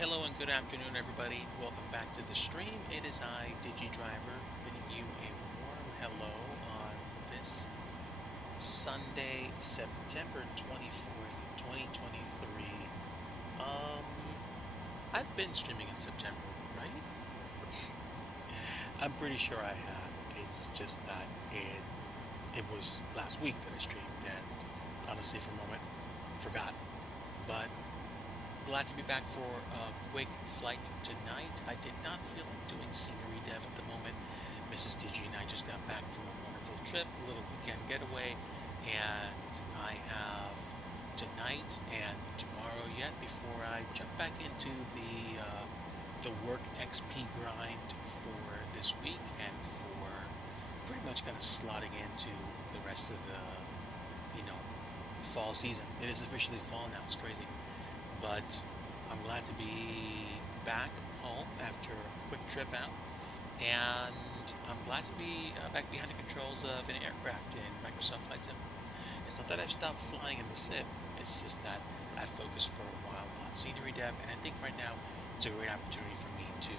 Hello and good afternoon, everybody. Welcome back to the stream. It is I, Digi Driver, bidding you a warm hello on this Sunday, September 24th, 2023. Um, I've been streaming in September, right? I'm pretty sure I have. It's just that it was last week that I streamed, and honestly, for a moment, forgot. But glad to be back for a quick flight tonight. I did not feel like doing scenery dev at the moment. Mrs. DG and I just got back from a wonderful trip, a little weekend getaway, and I have tonight and tomorrow yet before I jump back into the work XP grind for this week and for pretty much kind of slotting into the rest of the fall season. It is officially fall now. It's crazy. But I'm glad to be back home after a quick trip out, and I'm glad to be back behind the controls of an aircraft in Microsoft Flight Sim. It's not that I've stopped flying in the sim, it's just that I focused for a while on scenery dev, and I think right now it's a great opportunity for me to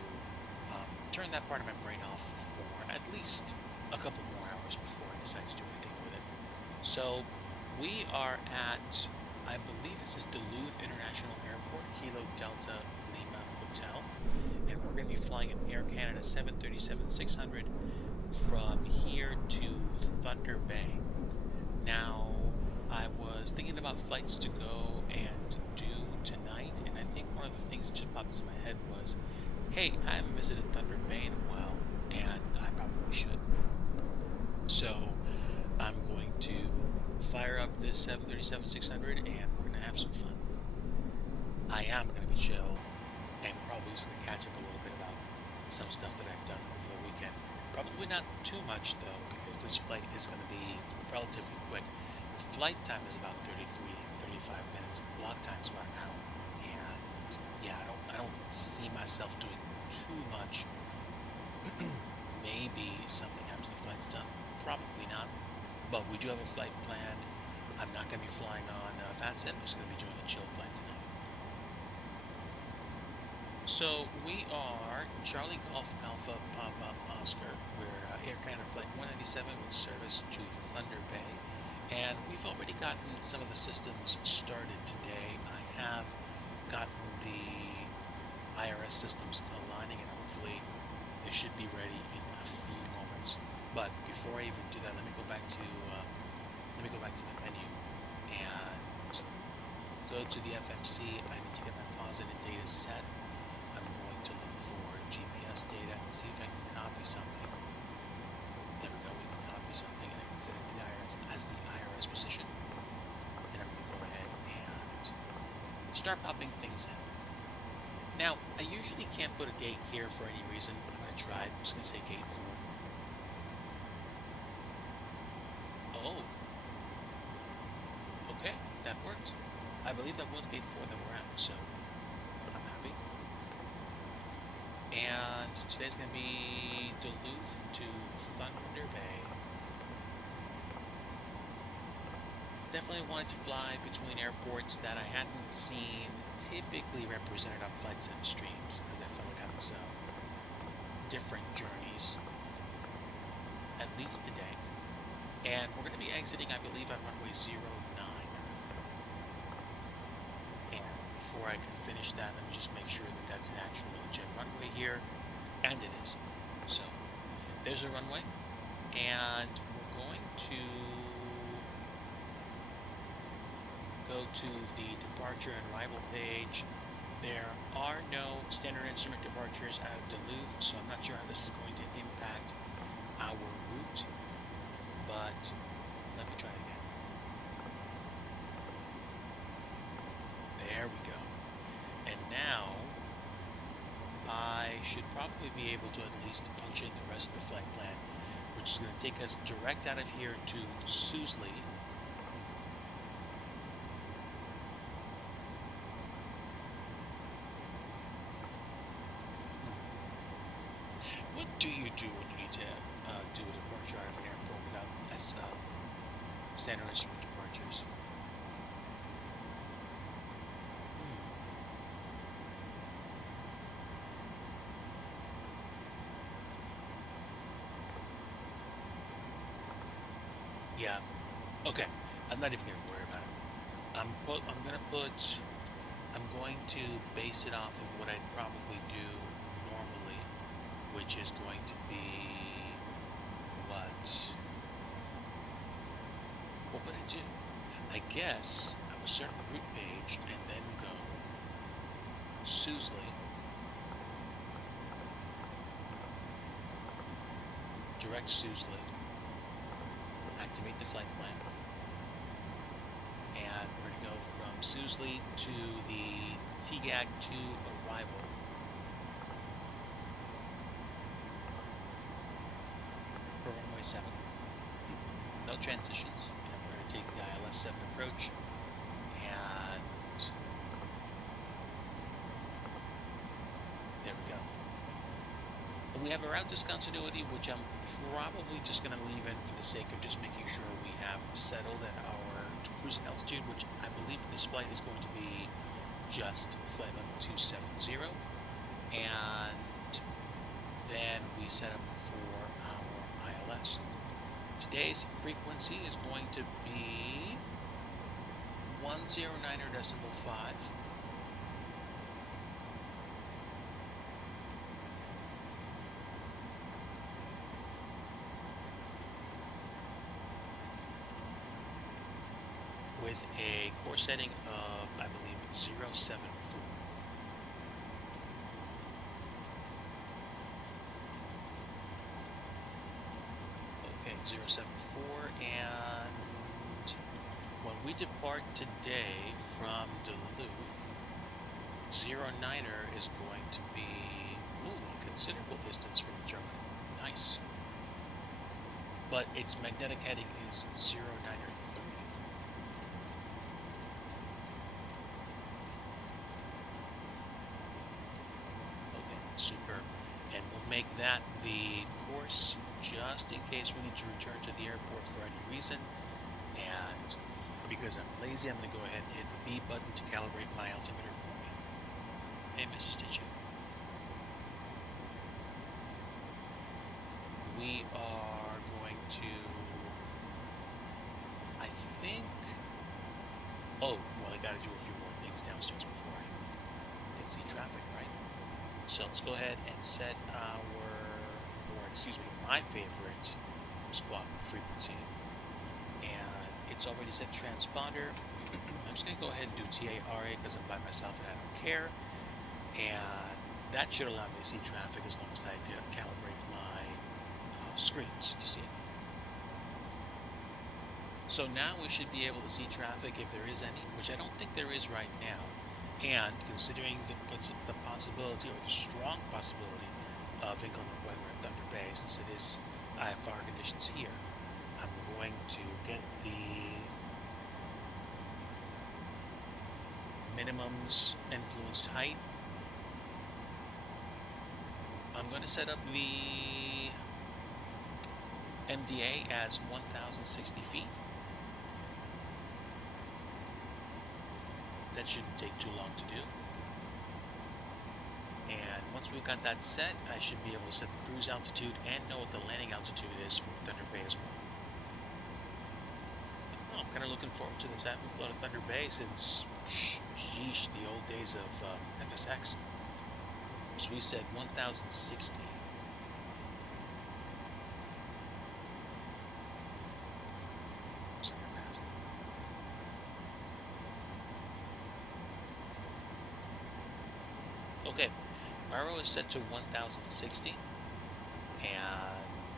turn that part of my brain off for at least a couple more hours before I decide to do anything with it. So we are at, I believe this is Duluth International Airport, Kilo Delta Lima Hotel, and we're going to be flying an Air Canada 737-600 from here to Thunder Bay. Now, I was thinking about flights to go and do tonight, and I think one of the things that just popped into my head was, hey, I haven't visited Thunder Bay in a while, and I probably should. So I'm going to fire up this 737-600 and we're going to have some fun. I am going to be chill and probably just going to catch up a little bit about some stuff that I've done over the weekend. Probably not too much though, because this flight is going to be relatively quick. The flight time is about 35 minutes. Block time is about an hour. And yeah, I don't see myself doing too much. Maybe something after the flight's done. Probably not. But we do have a flight planned. I'm not going to be flying on VATSIM. I'm just going to be doing a chill flight tonight. So we are Charlie Golf Alpha Papa Oscar. We're Air Canada Flight 197 with service to Thunder Bay. And we've already gotten some of the systems started today. I have gotten the IRS systems aligning, and hopefully they should be ready in a few moments. But before I even do that, let me go back to the menu and go to the FMC. I need to get my positive data set. I'm going to look for GPS data and see if I can copy something. There we go. We can copy something, and I can set it to the IRS as the IRS position. And I'm going to go ahead and start popping things in. Now, I usually can't put a gate here for any reason. I'm going to try it. I'm just going to say gate 4. Oh, okay, that worked. I believe that was gate 4 that we're at, so I'm happy. And today's going to be Duluth to Thunder Bay. Definitely wanted to fly between airports that I hadn't seen typically represented on Flight Sim streams, because I felt like having some different journeys, at least today. And we're going to be exiting, I believe, on runway 09. And before I can finish that, let me just make sure that that's an actual legit runway here. And it is. So, there's a runway. And we're going to go to the departure and arrival page. There are no standard instrument departures out of Duluth, so I'm not sure how this is going to impact our route, but let me try it again. There we go. And now I should probably be able to at least punch in the rest of the flight plan, which is going to take us direct out of here to Susley. What do you do when you need to do a departure out of an airport without standard instrument departures? Yeah. Okay. I'm not even gonna worry about it. I'm gonna put. I'm going to base it off of what I'd probably do normally, which is going to be what? What would I do? I guess I would start on the root page and then go Susley, direct Susley, activate the flight plan, and we're going to go from Susley to the TGAG 2 arrival. For runway 7. No transitions. And we're going to take the ILS 7 approach. And there we go. And we have our route discontinuity, which I'm probably just going to leave in for the sake of just making sure we have settled at our cruising altitude, which I believe for this flight is going to be just flight level 270. And then we set up for our ILS. Today's frequency is going to be 109.5. With a core setting of, I believe, 074. Okay, 074, and when we depart today from Duluth, 09er is going to be, a considerable distance from Germany. Nice. But its magnetic heading is 093. Superb. And we'll make that the course just in case we need to return to the airport for any reason. And because I'm lazy, I'm going to go ahead and hit the B button to calibrate my altimeter for me. Hey, Mrs. Digi. We are going to, I think, oh, well, I got to do a few more things downstairs before I can see traffic, right? So let's go ahead and set my favorite squawk frequency. And it's already set transponder. I'm just going to go ahead and do TARA because I'm by myself and I don't care. And that should allow me to see traffic as long as I calibrate my screens to see it. So now we should be able to see traffic if there is any, which I don't think there is right now. And considering the possibility, or the strong possibility, of inclement weather at Thunder Bay, since it is IFR conditions here, I'm going to get the minimums influenced height. I'm going to set up the MDA as 1,060 feet. That shouldn't take too long to do. And once we've got that set, I should be able to set the cruise altitude and know what the landing altitude is for Thunder Bay as well. Oh, I'm kind of looking forward to this. I haven't flown at Thunder Bay since, sheesh, the old days of FSX. So we said 1,060. Okay, Barrow is set to 1,060, and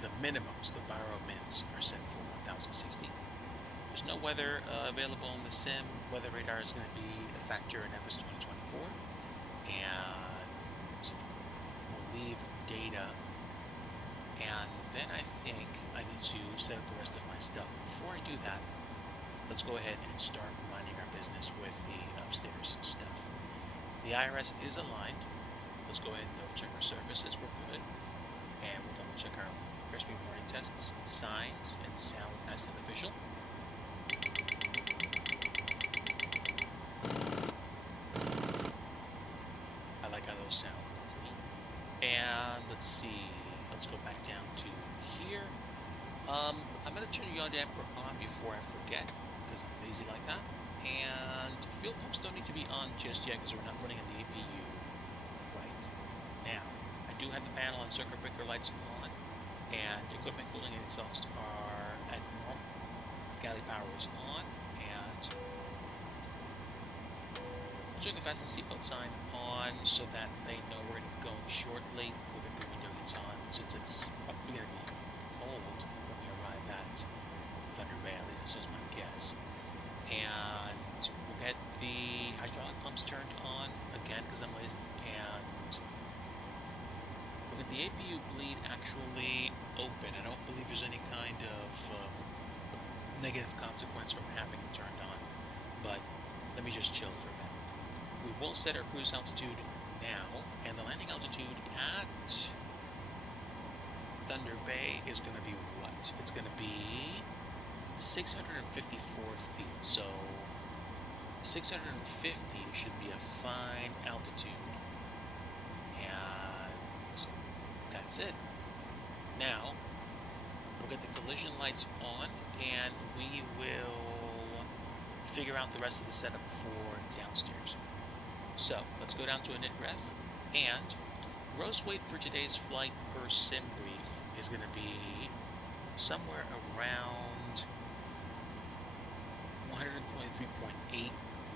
the minimums, the Barrow mins, are set for 1,060. There's no weather available in the sim. Weather radar is going to be a factor in FS 2024, and we'll leave data. And then I think I need to set up the rest of my stuff. But before I do that, let's go ahead and start minding our business with the upstairs stuff. The IRS is aligned. Let's go ahead and double check our surfaces. We're good. And we'll double check our airspeed warning tests, signs, and sound nice and official. I like how those sound. That's neat. And let's see. Let's go back down I'm going to turn your yaw damper on before I forget, because I'm lazy like that. And fuel pumps don't need to be on just yet, because we're not running on the APU right now. I do have the panel and circuit breaker lights on, and equipment cooling and exhaust are at normal. Galley power is on, and I'm doing the fasten seatbelt sign on so that they know we're going to be going shortly. We'll get the window heats on since it's probably going to be cold when we arrive at Thunder Bay. At least this is my guess. And we'll get the hydraulic pumps turned on again because I'm lazy, and we'll get the APU bleed actually open. I don't believe there's any kind of negative consequence from having it turned on, but let me just chill for a minute. We will set our cruise altitude now, and the landing altitude at Thunder Bay is going to be what? It's going to be 654 feet, so 650 should be a fine altitude, and that's it. Now, we'll get the collision lights on, and we will figure out the rest of the setup for downstairs. So, let's go down to init ref, and gross weight for today's flight per sim brief is going to be somewhere around 123.8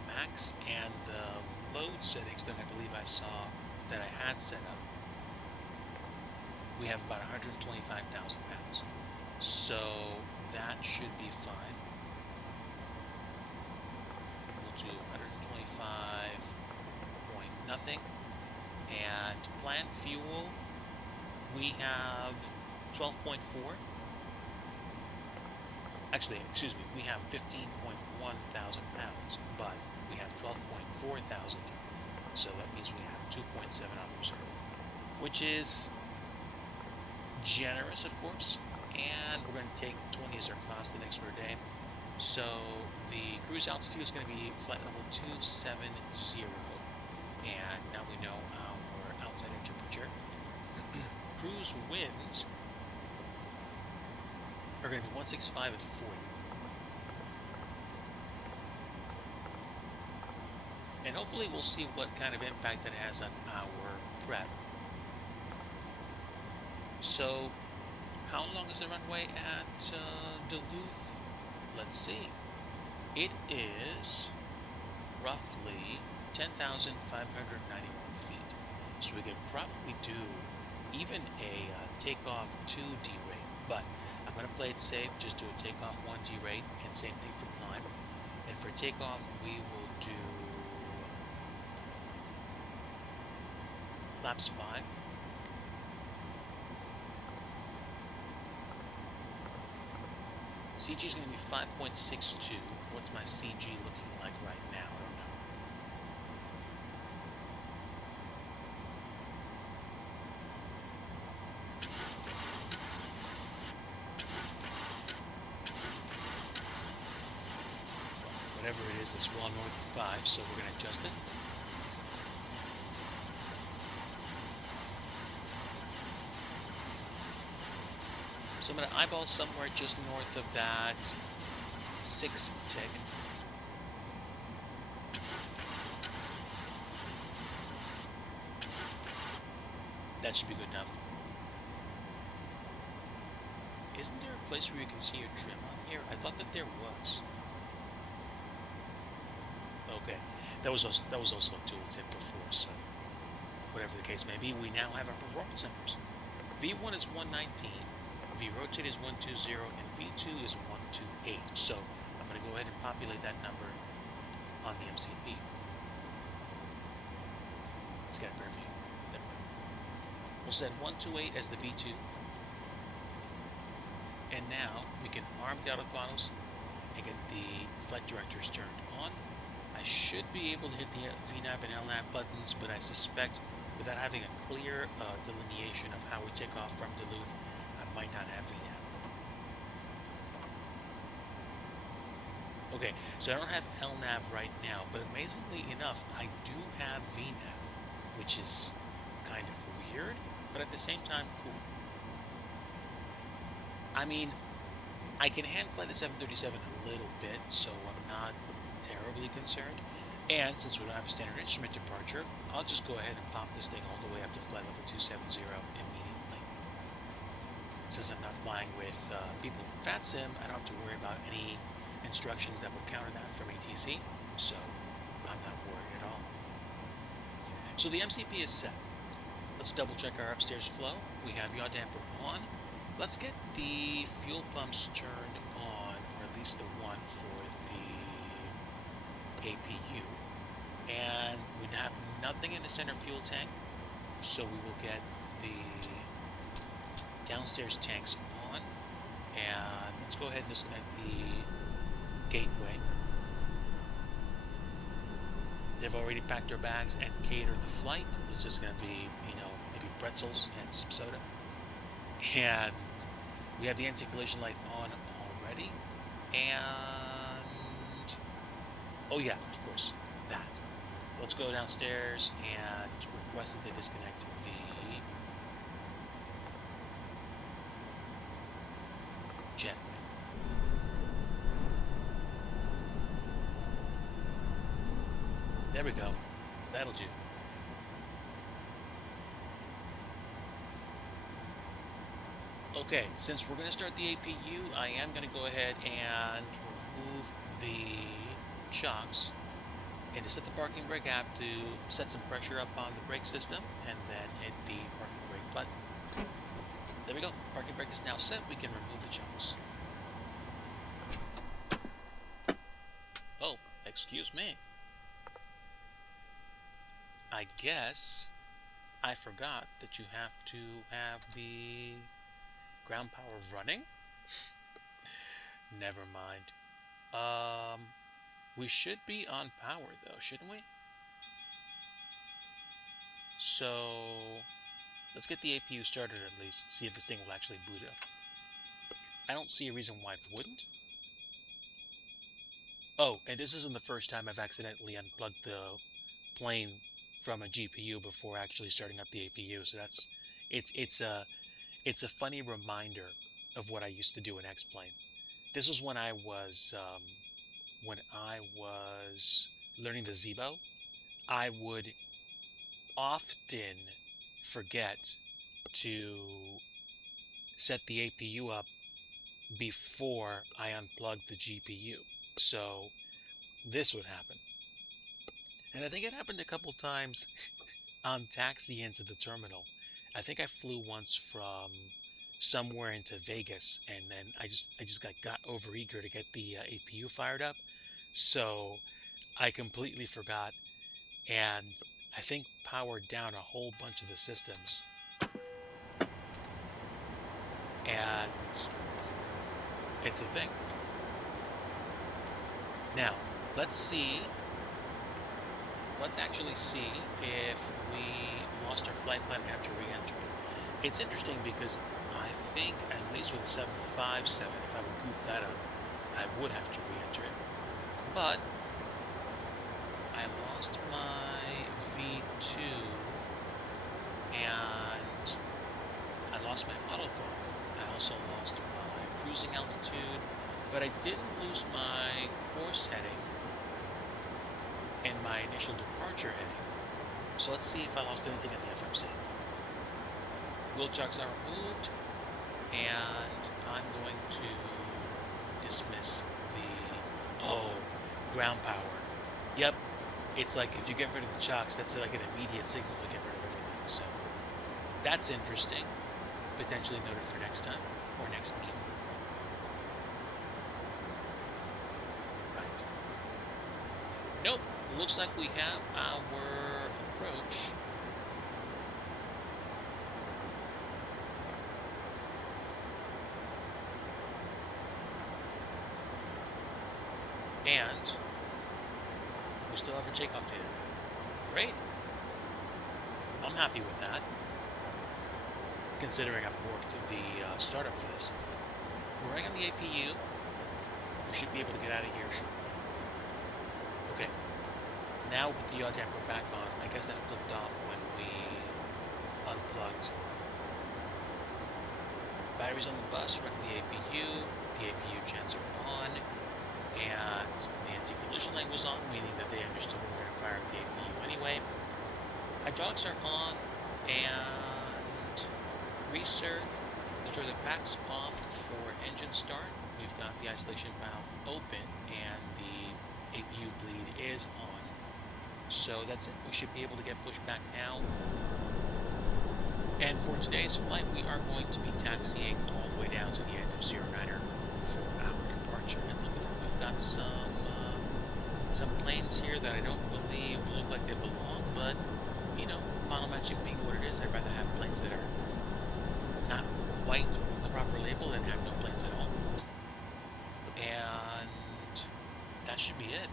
max, and the load settings that I believe I saw that I had set up, we have about 125,000 pounds. So that should be fine. We'll do 125 point nothing. And planned fuel, we have 12.4. Actually, excuse me, we have 15.1 thousand pounds, but we have 12.4 thousand. So that means we have 2.7 on reserve, which is generous, of course. And we're going to take 20 as our cost the next for a day. So the cruise altitude is going to be flight level 270. And now we know our outside air temperature. Cruise winds are going to be 165 at 40. And hopefully we'll see what kind of impact that has on our prep. So, how long is the runway at Duluth? Let's see. It is roughly 10,591 feet. So we could probably do even a takeoff 2 derate, but I'm going to play it safe, just do a takeoff 1 derate, and same thing for climb. And for takeoff, we will do laps 5. CG is going to be 5.62. What's my CG looking like right now? I don't know. Whatever it is, it's well north of 5, so we're going to adjust it. So I'm going to eyeball somewhere just north of that 6 tick. That should be good enough. Isn't there a place where you can see your trim on here? I thought that there was. Okay, that was also a tooltip before, so whatever the case may be, we now have our performance numbers. V1 is 119. V rotate is 120, and V2 is 128. So I'm going to go ahead and populate that number on the MCP. Let's get it better view. There we go. We'll set 128 as the V2. And now we can arm the auto throttles and get the flight directors turned on. I should be able to hit the VNAV and LNAV buttons, but I suspect without having a clear delineation of how we take off from Duluth, I might not have VNAV. Okay, so I don't have LNAV right now, but amazingly enough, I do have VNAV, which is kind of weird, but at the same time, cool. I mean, I can hand fly the 737 a little bit, so I'm not terribly concerned. And since we don't have a standard instrument departure, I'll just go ahead and pop this thing all the way up to flight level 270 immediately. Since I'm not flying with people in FATSIM, I don't have to worry about any instructions that will counter that from ATC, so I'm not worried at all. So the MCP is set. Let's double check our upstairs flow. We have yaw damper on. Let's get the fuel pumps turned on, or at least the one for the APU. And we have nothing in the center fuel tank, so we will get the downstairs tanks on. And let's go ahead and disconnect the gateway. They've already packed their bags and catered the flight. It's just going to be, maybe pretzels and some soda. And we have the anti-collision light on already. And oh yeah, of course, that. Let's go downstairs and request that they disconnect the jet. There we go. That'll do. Okay, since we're going to start the APU, I am going to go ahead and remove the chocks. And to set the parking brake, I have to set some pressure up on the brake system and then hit the parking brake button. There we go. Parking brake is now set. We can remove the chocks. Oh, excuse me. I guess I forgot that you have to have the ground power running. Never mind. We should be on power though, shouldn't we? So let's get the APU started at least, see if this thing will actually boot up. I don't see a reason why it wouldn't. Oh, and this isn't the first time I've accidentally unplugged the plane from a GPU before actually starting up the APU. So it's a funny reminder of what I used to do in X-Plane. This was when I was learning the Zebo. I would often forget to set the APU up before I unplugged the GPU. So this would happen. And I think it happened a couple times on taxi into the terminal. I think I flew once from somewhere into Vegas, and then I just got overeager to get the APU fired up. So I completely forgot, and I think powered down a whole bunch of the systems. And it's a thing. Now, let's actually see if we lost our flight plan after re-entry. It's interesting because I think, at least with the 757, if I would goof that up, I would have to re-enter it. But I lost my V2 and I lost my auto throttle. I also lost my cruising altitude, but I didn't lose my course heading and my initial departure heading. So let's see if I lost anything at the FMC. Wheel chocks are removed, and I'm going to dismiss the ground power. Yep, it's like if you get rid of the chocks, that's like an immediate signal to get rid of everything. So that's interesting. Potentially noted for next time or next meeting. Right. Nope. Looks like we have our approach. And we still have our takeoff data. Great. I'm happy with that, considering I've worked the startup for this. We're running on the APU. We should be able to get out of here shortly. Okay. Now with the yaw damper back on, I guess that flipped off when we unplugged batteries on the bus running the APU. The APU gens are on, and the anti-collision light was on, meaning that they understood we were going to fire up the APU anyway. Hydraulics are on, and recirc. Turn the packs off for engine start. We've got the isolation valve open, and the APU bleed is on. So that's it. We should be able to get pushed back now. And for today's flight, we are going to be taxiing all the way down to the end of 09er for our departure. And look at that, we've got some planes here that I don't believe look like they belong, but you know, model matching being what it is, I'd rather have planes that are not quite the proper label than have no planes at all. And that should be it.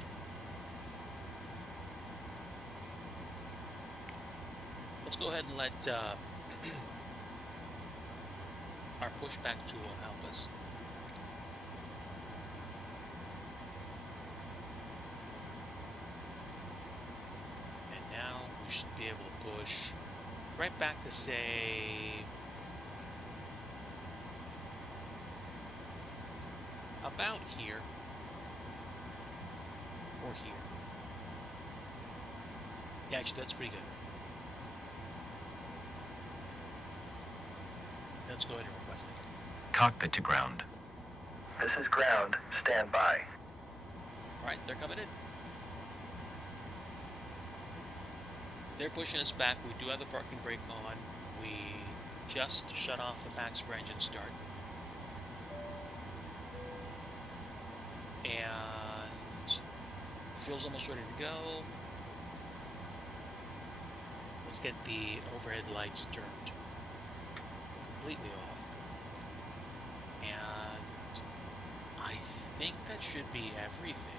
Let's go ahead and let our pushback tool help us. And now we should be able to push right back to, say, about here or here. Yeah, actually that's pretty good. Let's go ahead and request it. Cockpit to ground. This is ground. Stand by. Alright, they're coming in. They're pushing us back. We do have the parking brake on. We just shut off the packs for engine start. And fuel's almost ready to go. Let's get the overhead lights turned completely off. And I think that should be everything.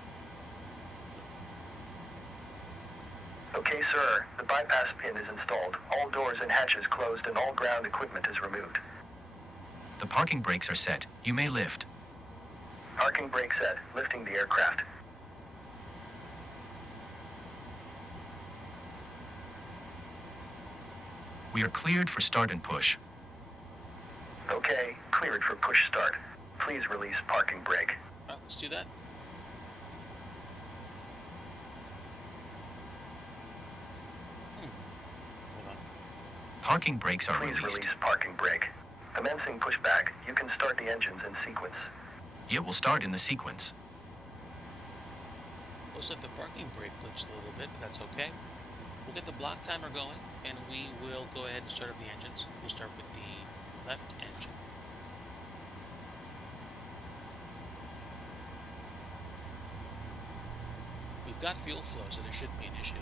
Okay, sir. The bypass pin is installed. All doors and hatches closed and all ground equipment is removed. The parking brakes are set. You may lift. Parking brake set. Lifting the aircraft. We are cleared for start and push. Okay, cleared for push start. Please release parking brake. Let's do that. Hold on. Parking brakes are Please released. release parking brake. Commencing pushback. You can start the engines in sequence. It will start in the sequence. Looks like the parking brake glitched a little bit, but that's okay. We'll get the block timer going, and we will go ahead and start up the engines. We'll start with the left engine. We've got fuel flow, so there shouldn't be an issue.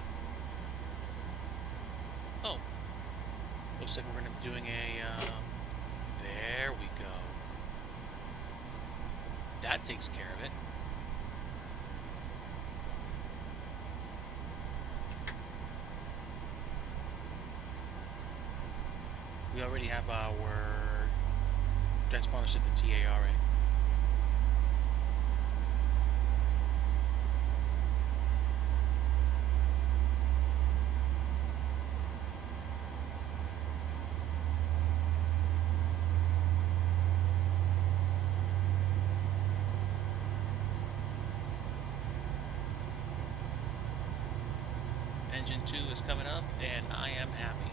Oh, looks like we're going to be doing a, there we go. That takes care of it. We already have our transponders at the TARA. Engine 2 is coming up, and I am happy.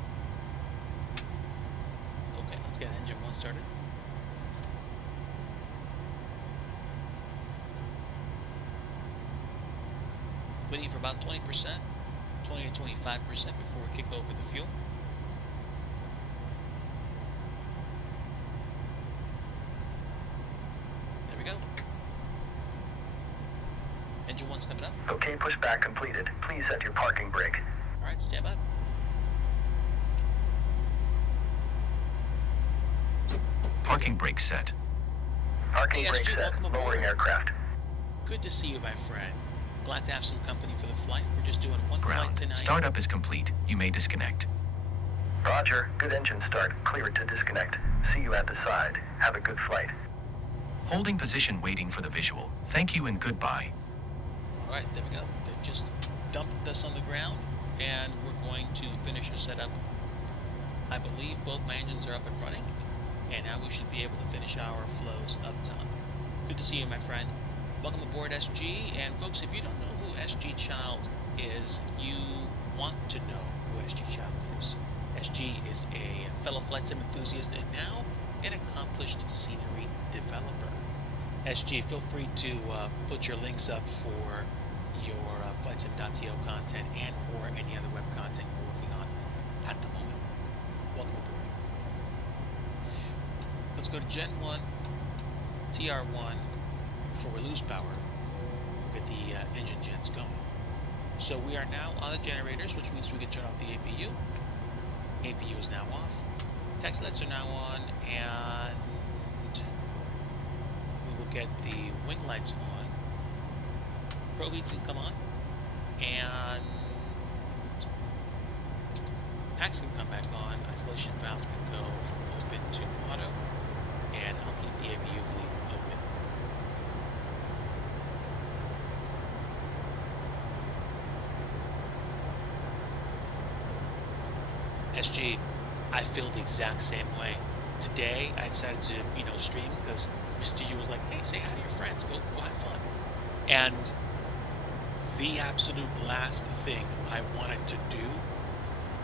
Okay, let's get engine 1 started. Waiting for about 20%, 20 to 25% before we kick over the fuel. There we go. Engine 1's coming up. Okay, pushback completed. Please set your parking brake. Alright, stand by. Parking brake set. Parking Hey, brake SG, set. welcome aboard. Lowering aircraft. Good to see you, my friend. Glad to have some company for the flight. We're just doing one flight Ground. tonight. Startup is complete. You may disconnect. Roger. Good engine start. Cleared to disconnect. See you at the side. Have a good flight. Holding position waiting for the visual. Thank you and goodbye. Alright, there we go. They just dumped us on the ground, and we're going to finish our setup. I believe both my engines are up and running. and now we should be able to finish our flows up top. Good to see you, my friend. Welcome aboard SG, and folks, if you don't know who SG Child is, you want to know who SG Child is. SG is a fellow flight sim enthusiast and now an accomplished scenery developer. SG, feel free to put your links up for your flightsim.to content and or any other web content you're working on at the moment. Welcome aboard. Let's go to Gen 1, TR1. Before we lose power, we'll get the engine gens going. So we are now on the generators, which means we can turn off the APU. APU is now off. Text lights are now on, and we will get the wing lights on. Probe heats can come on, and packs can come back on. Isolation valves can go from open to auto, and I'll keep the APU bleed open. SG, I feel the exact same way. Today, I decided to, stream because Miss DG was like, hey, say hi to your friends, go have fun. And the absolute last thing I wanted to do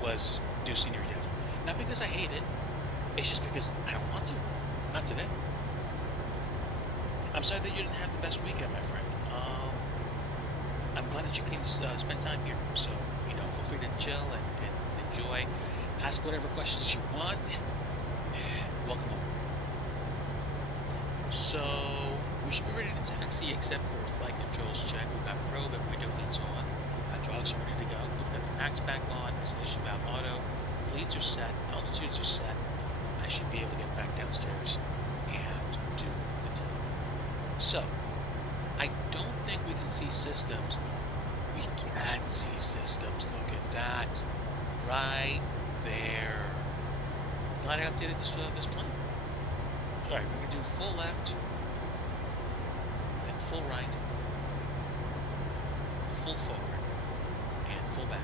was do scenery dev. Not because I hate it, it's just because I don't want to. Not today. I'm sorry that you didn't have the best weekend, my friend. I'm glad that you came to spend time here. So, feel free to chill and enjoy. Ask whatever questions you want. Welcome home. So, we should be ready to taxi except for flight controls check. We've got probe and window heats on. Hydraulics are ready to go. We've got the packs back on. Isolation valve auto. Bleeds are set. Altitudes are set. I should be able to get back downstairs and do the thing. So, I don't think we can see systems. We can see systems. Look at that. Right there. Glad I updated this plane. Alright, we're going to do full left, then full right, full forward, and full back.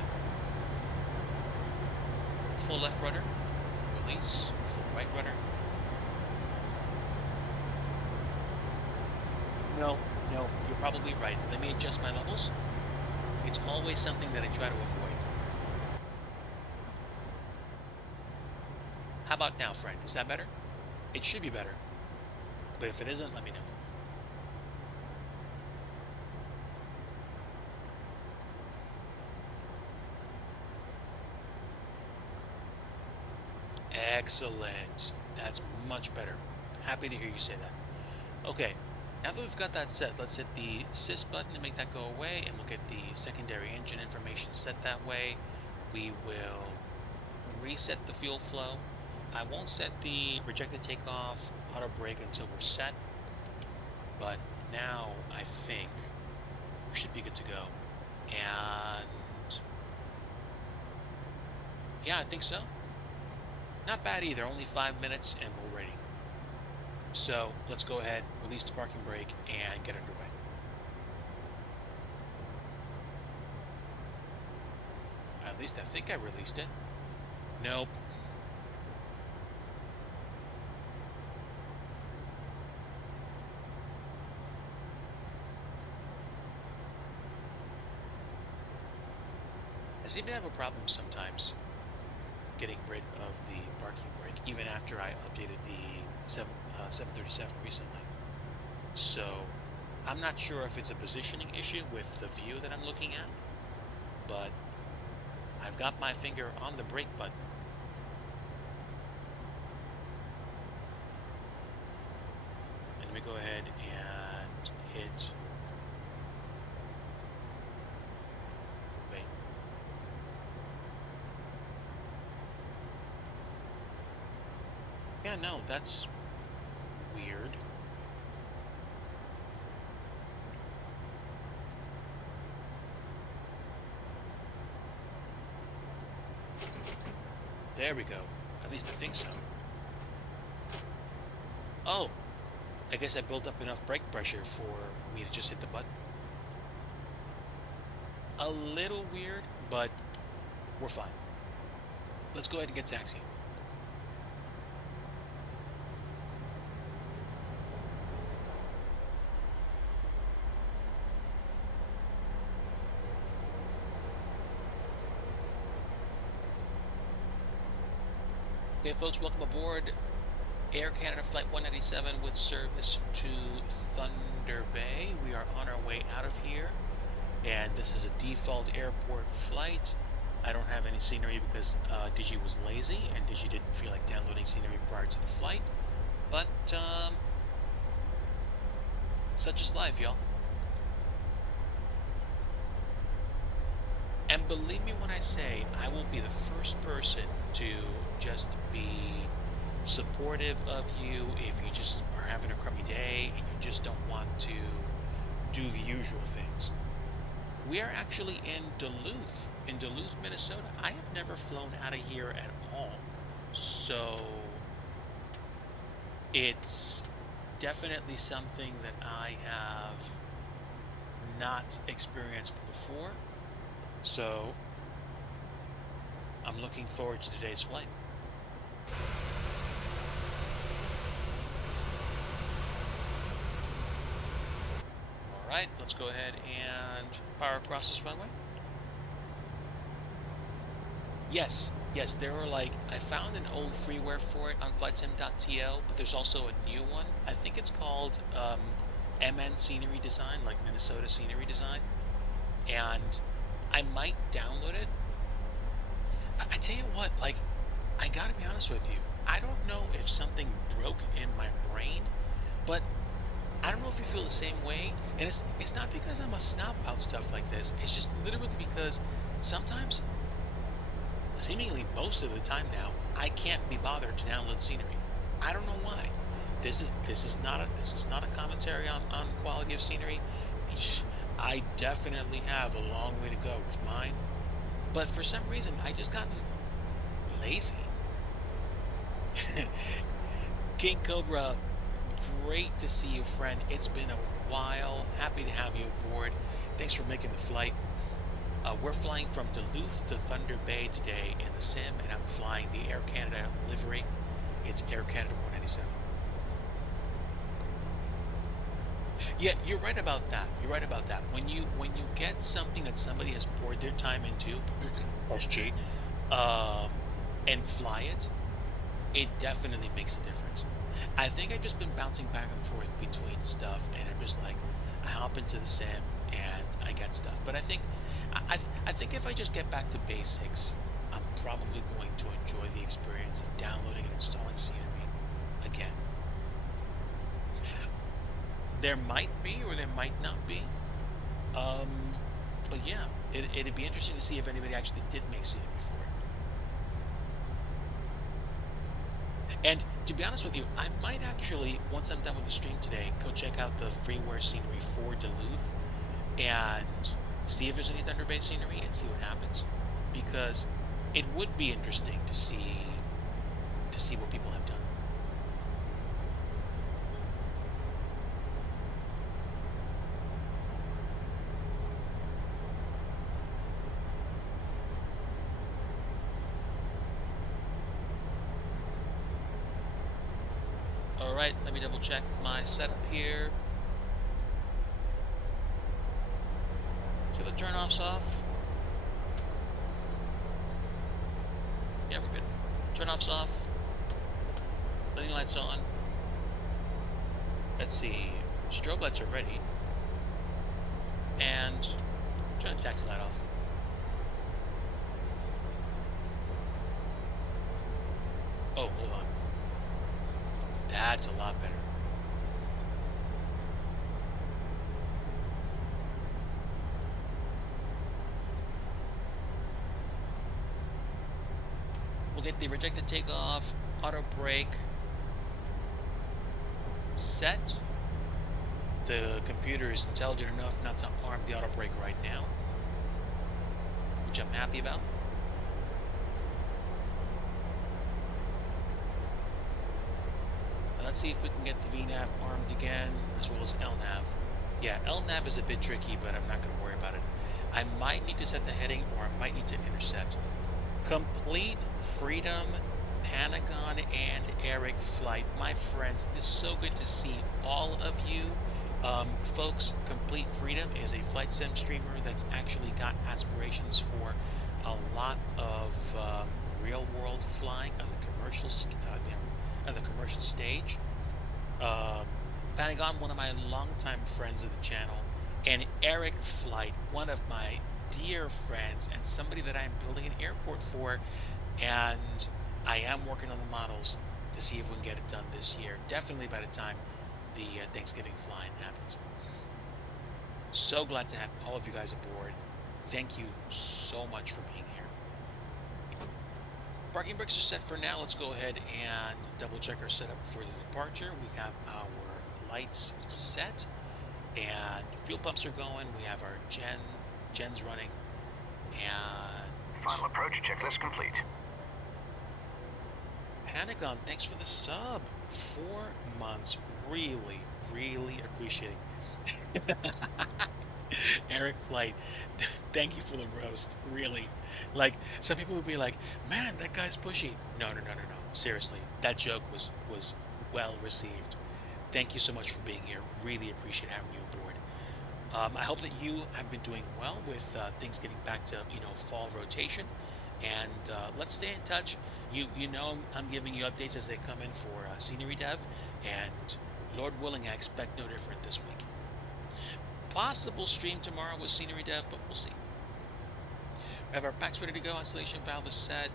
Full left rudder, release, full right rudder. No, you're probably right. Let me adjust my levels. It's always something that I try to avoid. How about now, friend? Is that better? It should be better. But if it isn't, let me know. Excellent. That's much better. Happy to hear you say that. Okay, now that we've got that set, let's hit the sys button to make that go away, and we'll get the secondary engine information set that way. We will reset the fuel flow. I won't set the rejected takeoff auto brake until we're set, but now I think we should be good to go. And yeah, I think so. Not bad either, only 5 minutes and we're ready. So let's go ahead, release the parking brake, and get underway. At least I think I released it. Nope. I seem to have a problem sometimes getting rid of the parking brake, even after I updated the 737 recently. So I'm not sure if it's a positioning issue with the view that I'm looking at, but I've got my finger on the brake button. And let me go ahead and hit. Wait. Yeah, no, that's weird. There we go. At least I think so. Oh! I guess I built up enough brake pressure for me to just hit the button. A little weird, but we're fine. Let's go ahead and get taxiing. Okay, folks, welcome aboard Air Canada Flight 197 with service to Thunder Bay. We are on our way out of here, and this is a default airport flight. I don't have any scenery because Digi was lazy and Digi didn't feel like downloading scenery prior to the flight. But such is life, y'all. And believe me when I say I will be the first person to just be supportive of you if you just are having a crummy day and you just don't want to do the usual things. We are actually in Duluth, Minnesota. I have never flown out of here at all. So it's definitely something that I have not experienced before. So I'm looking forward to today's flight. All right, let's go ahead and power across this runway. Yes, there are I found an old freeware for it on flightsim.tl, but there's also a new one. I think it's called MN Scenery Design, like Minnesota Scenery Design. And I might download it. I tell you what, I gotta be honest with you. I don't know if something broke in my brain, but I don't know if you feel the same way. And it's not because I'm a snob about stuff like this. It's just literally because sometimes, seemingly most of the time now, I can't be bothered to download scenery. I don't know why. This is not a commentary on quality of scenery. It's just, I definitely have a long way to go with mine. But for some reason I just gotten lazy. King Cobra, great to see you, friend. It's been a while. Happy to have you aboard. Thanks for making the flight. We're flying from Duluth to Thunder Bay today in the sim, and I'm flying the Air Canada livery. It's Air Canada 197. Yeah, you're right about that. You're right about that. When you get something that somebody has poured their time into, SG, and fly it, it definitely makes a difference. I think I've just been bouncing back and forth between stuff, and I'm just I hop into the sim and I get stuff. But I think if I just get back to basics, I'm probably going to enjoy the experience of downloading and installing scenery again. There might be or there might not be. But yeah, it'd be interesting to see if anybody actually did make scenery for it. And to be honest with you, I might actually, once I'm done with the stream today, go check out the freeware scenery for Duluth and see if there's any Thunder Bay scenery and see what happens. Because it would be interesting to see what people have done. Alright, let me double check my setup here. So the turn-off's off. Yeah, we're good. Turn-off's off. Running lights on. Let's see. Strobe lights are ready. And turn the taxi light off. Oh, hold on. That's a lot better. We'll get the rejected takeoff, auto brake set. The computer is intelligent enough not to arm the auto brake right now, which I'm happy about. Let's see if we can get the VNAV armed again, as well as LNAV. Yeah, LNAV is a bit tricky, but I'm not going to worry about it. I might need to set the heading, or I might need to intercept. Complete Freedom, Panagon, and Eric flight. My friends, it's so good to see all of you. Folks, Complete Freedom is a flight sim streamer that's actually got aspirations for a lot of real world flying on the on the commercial stage. Um, Pentagon, one of my longtime friends of the channel, and Eric Flight, one of my dear friends, and somebody that I'm building an airport for. And I am working on the models to see if we can get it done this year. Definitely by the time the Thanksgiving flying happens. So glad to have all of you guys aboard. Thank you so much for being here. Parking brakes are set for now. Let's go ahead and double check our setup for the departure. We have our lights set and fuel pumps are going. We have our gens running, and Final approach checklist complete. Pentagon, thanks for the sub. 4 months. Really, really appreciate it. Eric Flight, thank you for the roast. Really. Like, some people would be like, man, that guy's pushy. No, no, no, no, no. Seriously, that joke was well received. Thank you so much for being here. Really appreciate having you aboard. I hope that you have been doing well with things getting back to, fall rotation. And let's stay in touch. You know I'm giving you updates as they come in for scenery dev, and Lord willing, I expect no different this week. Possible stream tomorrow with scenery dev, but we'll see. We have our packs ready to go. Installation valve is set.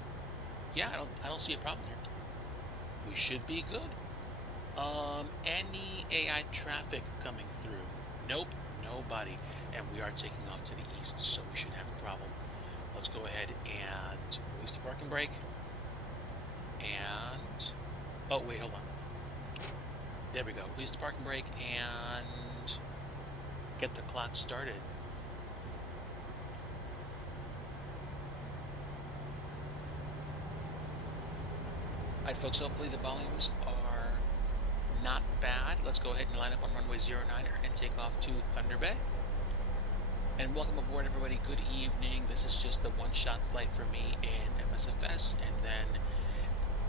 Yeah, I don't see a problem here. We should be good. Any AI traffic coming through? Nope, nobody. And we are taking off to the east, so we shouldn't have a problem. Let's go ahead and release the parking brake. And oh wait, hold on. There we go. Release the parking brake and get the clock started. Alright folks, hopefully the volumes are not bad. Let's go ahead and line up on runway 09 and take off to Thunder Bay. And welcome aboard everybody. Good evening. This is just the one-shot flight for me in MSFS, and then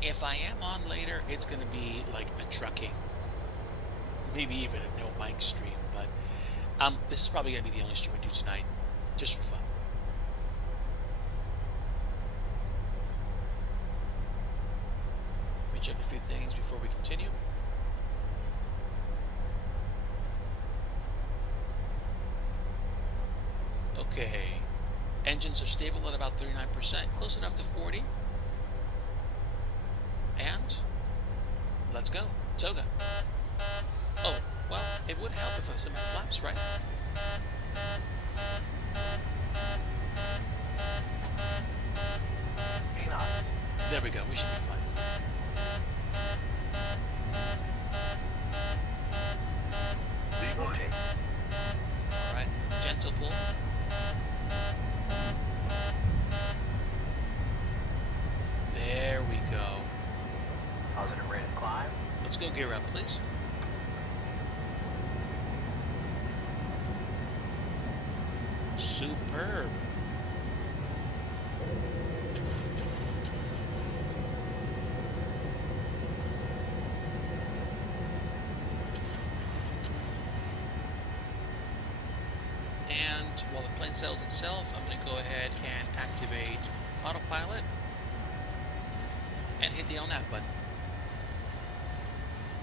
if I am on later, it's going to be like a trucking, maybe even a no mic stream, but this is probably going to be the only stream I do tonight, just for fun. Let me check a few things before we continue. Okay, engines are stable at about 39%, close enough to 40. And let's go. Toga. Oh, well, it would help if I set my flaps right. There we go. We should be fine. All right. Gentle pull. There we go. Positive rate of climb. Let's go gear up, please. Superb. And while the plane settles itself, I'm going to go ahead and activate autopilot and hit the on that button.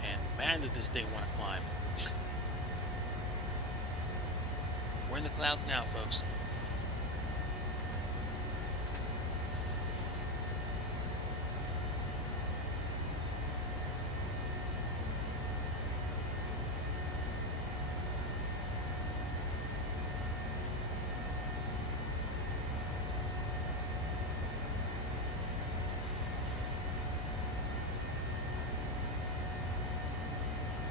And man, did this thing want to climb. We're in the clouds now, folks.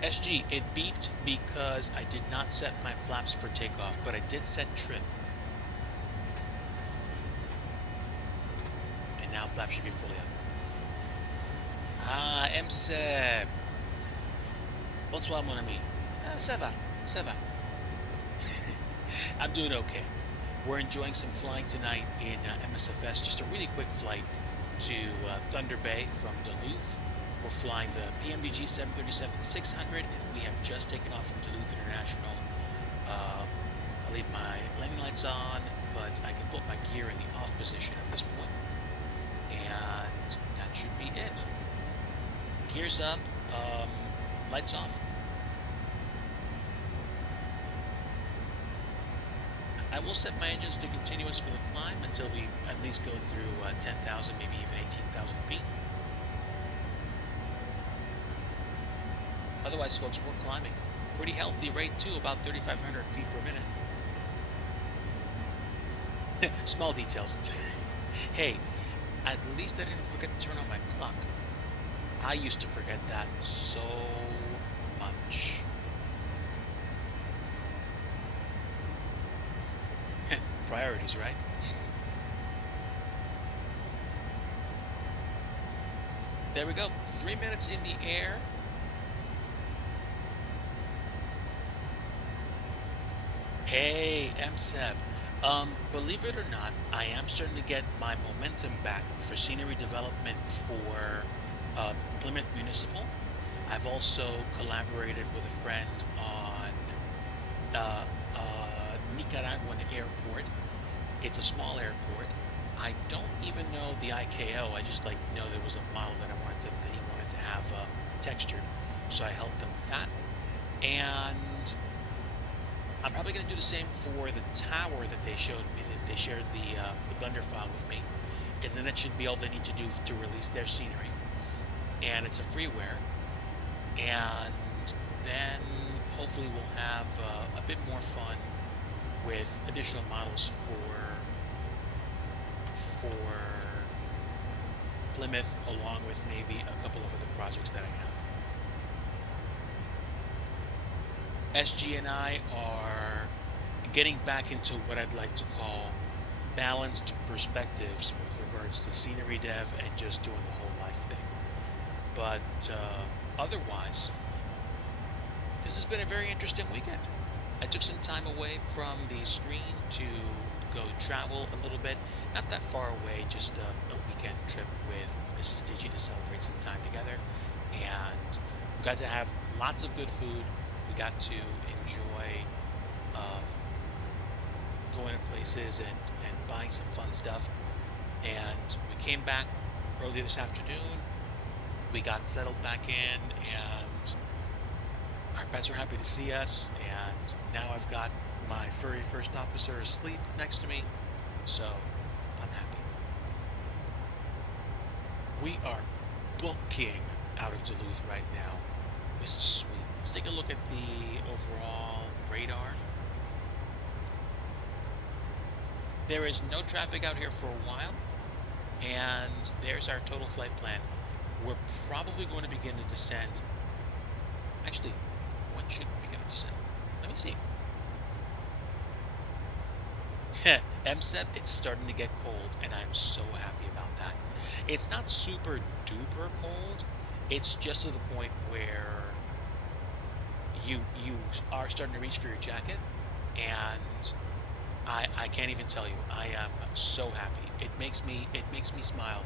SG, it beeped because I did not set my flaps for takeoff, but I did set trim. And now flaps should be fully up. Ah, MSEB. Bonsoir, mon ami. Ça va, ça va. I'm doing okay. We're enjoying some flying tonight in MSFS. Just a really quick flight to Thunder Bay from Duluth. We're flying the PMDG 737-600, and we have just taken off from Duluth International. I'll leave my landing lights on, but I can put my gear in the off position at this point, and that should be it. Gears up, lights off. I will set my engines to continuous for the climb until we at least go through 10,000, maybe even 18,000 feet. Otherwise, folks, we're climbing. Pretty healthy rate too, about 3,500 feet per minute. Small details. Hey, at least I didn't forget to turn on my clock. I used to forget that so much. Priorities, right? There we go. 3 minutes in the air. Hey, MSEB. Believe it or not, I am starting to get my momentum back for scenery development for Plymouth Municipal. I've also collaborated with a friend on Nicaraguan Airport. It's a small airport. I don't even know the IKO. I just know there was a model that he wanted to have textured, so I helped him with that. And I'm probably going to do the same for the tower that they showed me. That they shared the Blender file with me, and then that should be all they need to do to release their scenery. And it's a freeware, and then hopefully we'll have a bit more fun with additional models for Plymouth, along with maybe a couple of other projects that I have. SG and I are getting back into what I'd like to call balanced perspectives with regards to scenery dev and just doing the whole life thing. But otherwise, this has been a very interesting weekend. I took some time away from the screen to go travel a little bit, not that far away, just a weekend trip with Mrs. Digi to celebrate some time together. And we got to have lots of good food. We got to enjoy going to places and buying some fun stuff. And we came back early this afternoon. We got settled back in, and our pets are happy to see us. And now I've got my furry first officer asleep next to me, so I'm happy. We are booking out of Duluth right now. This is sweet. Let's take a look at the overall radar. There is no traffic out here for a while, and there's our total flight plan. We're probably going to begin to descend. Actually, when should we begin to descend? Let me see. MSEP, it's starting to get cold, and I'm so happy about that. It's not super duper cold. It's just to the point where you are starting to reach for your jacket, and I can't even tell you. I am so happy. It makes me smile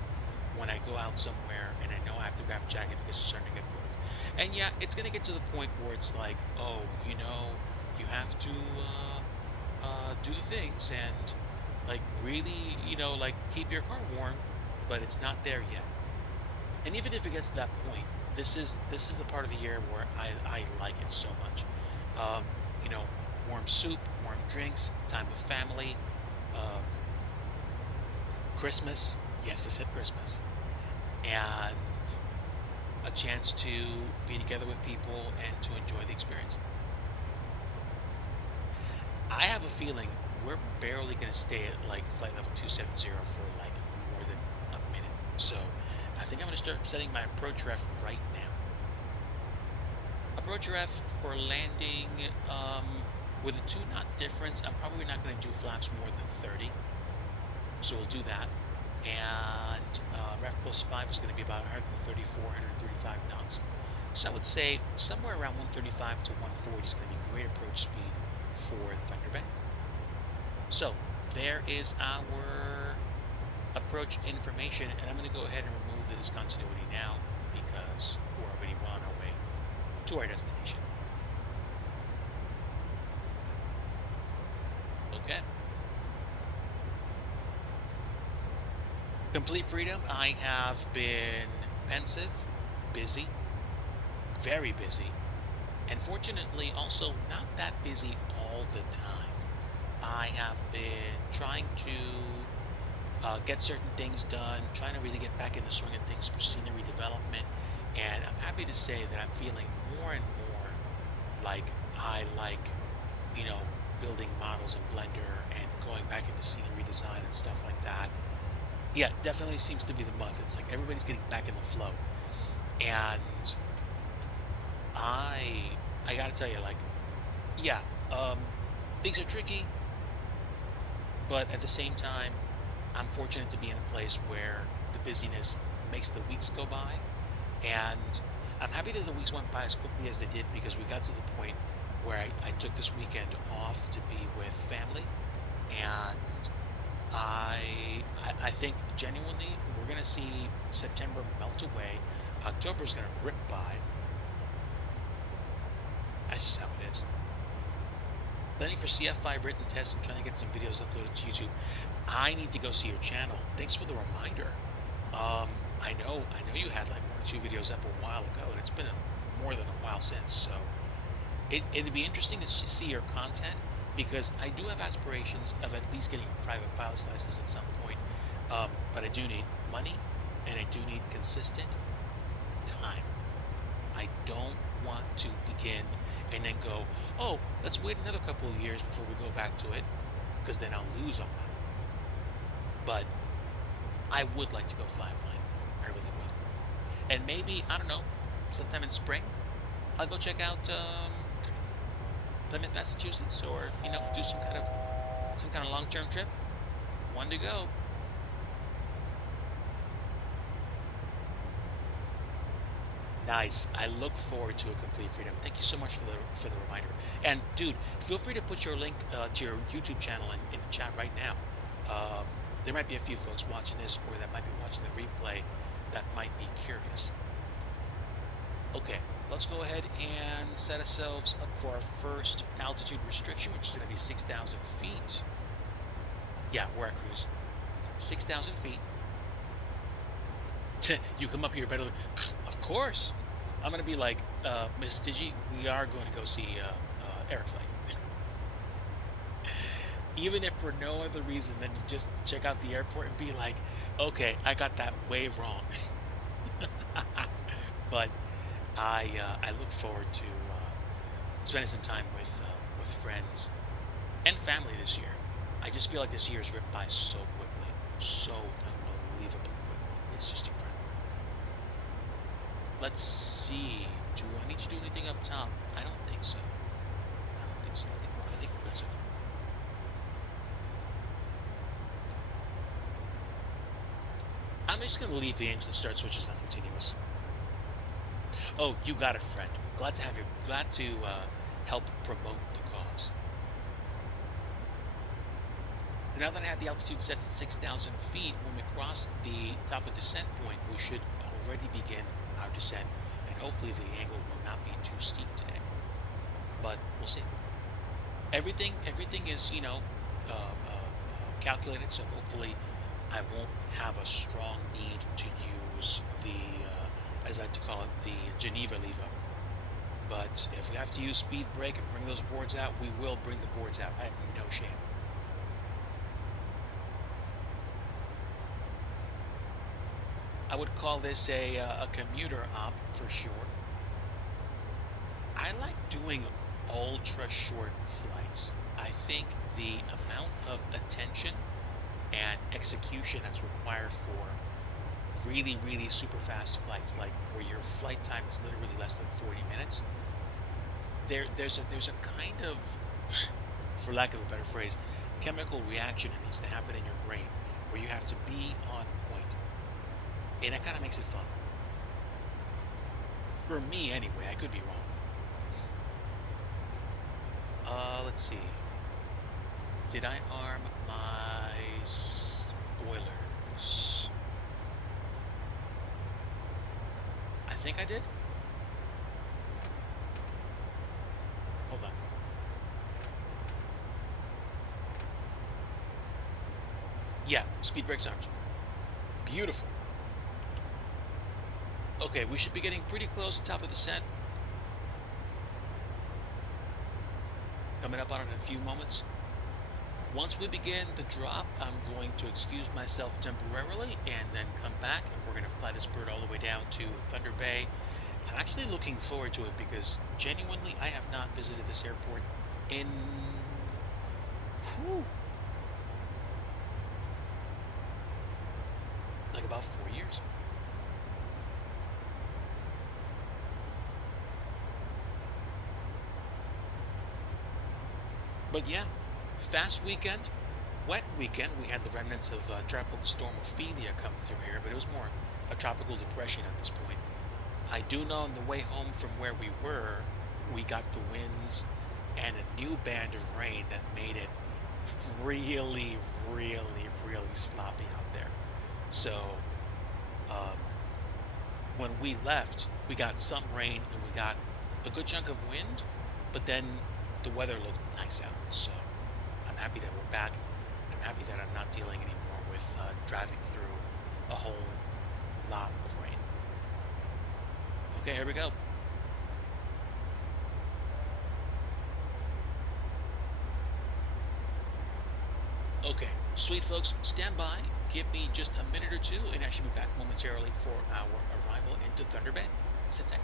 when I go out somewhere and I know I have to grab a jacket because it's starting to get cold. And yeah, it's gonna get to the point where it's like, oh, you have to do the things and really, keep your car warm, but it's not there yet. And even if it gets to that point, this is the part of the year where I like it so much. Warm soup, warm drinks, time with family, Christmas. Yes, I said Christmas. And a chance to be together with people and to enjoy the experience. I have a feeling we're barely going to stay at flight level 270 for more than a minute. So I think I'm going to start setting my approach ref right now. Approach ref for landing with a 2 knot difference. I'm probably not going to do flaps more than 30. So we'll do that. And ref plus 5 is going to be about 134, 135 knots. So I would say somewhere around 135 to 140 is going to be great approach speed for Thunder Bay. So there is our approach information, and I'm going to go ahead and remove the discontinuity now because we're already well on our way to our destination. Okay. Complete freedom, I have been pensive, busy, very busy, and fortunately also not that busy all the time. I have been trying to get certain things done, trying to really get back in the swing of things for scenery development. And I'm happy to say that I'm feeling more and more like I like, building models in Blender and going back into scenery design and stuff like that. Yeah, definitely seems to be the month. It's like everybody's getting back in the flow. And I gotta tell you, like, yeah, things are tricky, but at the same time, I'm fortunate to be in a place where the busyness makes the weeks go by. And I'm happy that the weeks went by as quickly as they did because we got to the point where I took this weekend off to be with family. And I think genuinely we're going to see September melt away. October's going to rip by. That's just how it is. Planning for CF5 written tests and trying to get some videos uploaded to YouTube. I need to go see your channel. Thanks for the reminder. I know you had like 1 or 2 videos up a while ago, and it's been more than a while since. So it'd be interesting to see your content because I do have aspirations of at least getting a private pilot's license at some point. But I do need money, and I do need consistent time. I don't want to begin and then go, oh, let's wait another couple of years before we go back to it, because then I'll lose on that. But I would like to go fly a plane. I really would. And maybe, I don't know, sometime in spring, I'll go check out Plymouth, Massachusetts, or do some kind of long-term trip. One to go. Nice. I look forward to a complete freedom. Thank you so much for the reminder. And dude, feel free to put your link to your YouTube channel in the chat right now. There might be a few folks watching this or that might be watching the replay that might be curious. Okay, let's go ahead and set ourselves up for our first altitude restriction, which is going to be 6,000 feet. Yeah, we're at cruise. 6,000 feet. You come up here better. Of course. I'm going to be like, Mrs. Digi, we are going to go see Airflight. Even if for no other reason than to just check out the airport and be like, okay, I got that way wrong. But I look forward to spending some time with friends and family this year. I just feel like this year has ripped by so quickly, so unbelievably quickly. It's just incredible. Let's see. Do I need to do anything up top? I don't think so. I don't think so. I think we're good so far. I'm just going to leave the engine start switches on continuous. Oh, you got it, friend. Glad to have you. Glad to help promote the cause. Now that I have the altitude set to 6,000 feet, when we cross the top of descent point, we should already begin our descent, and hopefully the angle will not be too steep today. But we'll see. Everything is calculated, so hopefully I won't have a strong need to use the, as I like to call it, the Geneva lever. But if we have to use speed brake and bring those boards out, we will bring the boards out. I have no shame. I would call this a commuter op for sure. I like doing ultra short flights. I think the amount of attention and execution that's required for really, really super fast flights, like where your flight time is literally less than 40 minutes, there's a kind of, for lack of a better phrase, chemical reaction that needs to happen in your brain where you have to be on point. And that kind of makes it fun. For me, anyway. I could be wrong. Let's see. Did I arm my spoilers? I think I did. Hold on. Yeah, speed brakes armed. Beautiful. Okay, we should be getting pretty close to the top of the set. Coming up on it in a few moments. Once we begin the drop, I'm going to excuse myself temporarily and then come back, and we're going to fly this bird all the way down to Thunder Bay. I'm actually looking forward to it because genuinely I have not visited this airport in whew, like about 4 years. But yeah, fast weekend, wet weekend. We had the remnants of Tropical Storm Ophelia come through here, but it was more a tropical depression at this point. I do know on the way home from where we were, we got the winds and a new band of rain that made it really, really, really sloppy out there. So um, when we left, we got some rain and we got a good chunk of wind, but then the weather looked nice out. So I'm happy that we're back. I'm happy that I'm not dealing anymore with driving through a whole lot of rain. Okay, here we go. Okay, sweet folks, stand by. Give me just a minute or two, and I should be back momentarily for our arrival into Thunder Bay. Sit tight.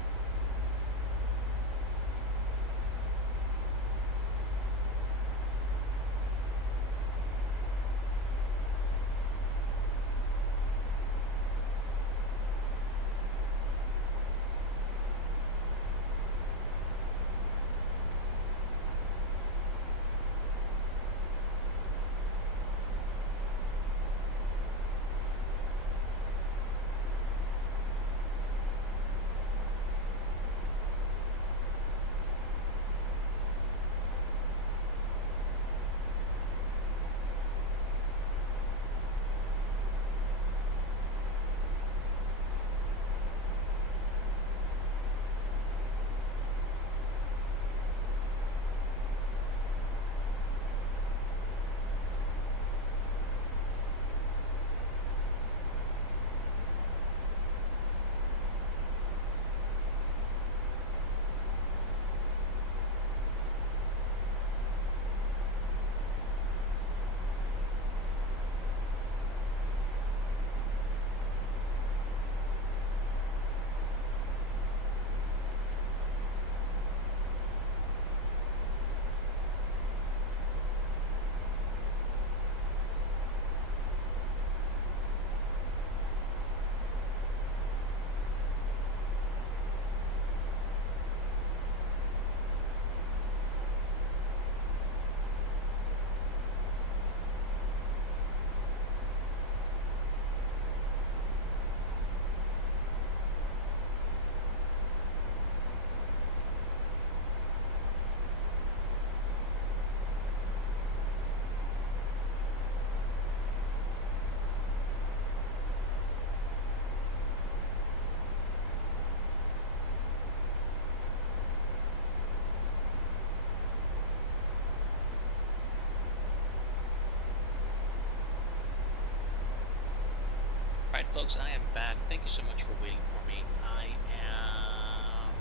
All right, folks, I am back. Thank you so much for waiting for me. I am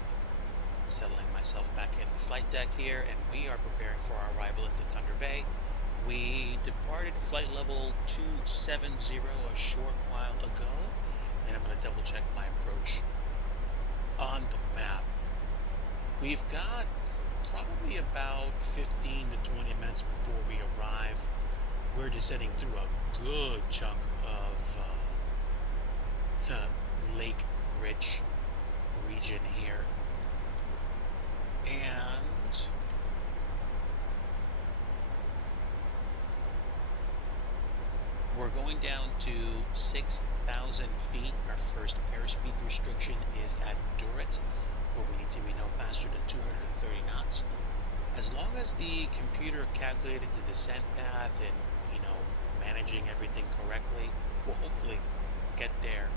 settling myself back in the flight deck here, and we are preparing for our arrival into Thunder Bay. We departed flight level 270 a short while ago, and I'm going to double check my approach on the map. We've got probably about 15 to 20 minutes before we arrive. We're descending through a good chunk of lake rich region here, and we're going down to 6,000 feet. Our first airspeed restriction is at Durit, where we need to be no faster than 230 knots. As long as the computer calculated the descent path and, managing everything correctly, we'll hopefully get there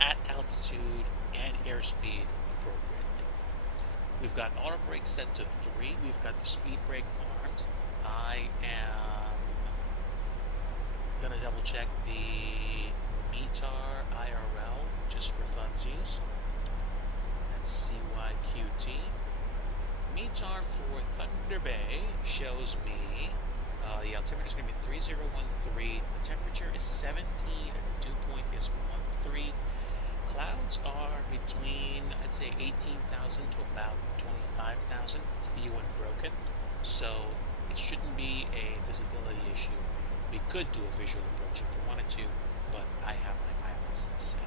at altitude and airspeed appropriately. We've got auto brake set to 3. We've got the speed brake armed. I am gonna double check the METAR IRL just for funsies. That's CYQT. METAR for Thunder Bay shows me the altimeter is going to be 3013. The temperature is 17 and the dew point is 13. Clouds are between, I'd say, 18,000 to about 25,000, few and broken. So it shouldn't be a visibility issue. We could do a visual approach if we wanted to, but I have my ILS set.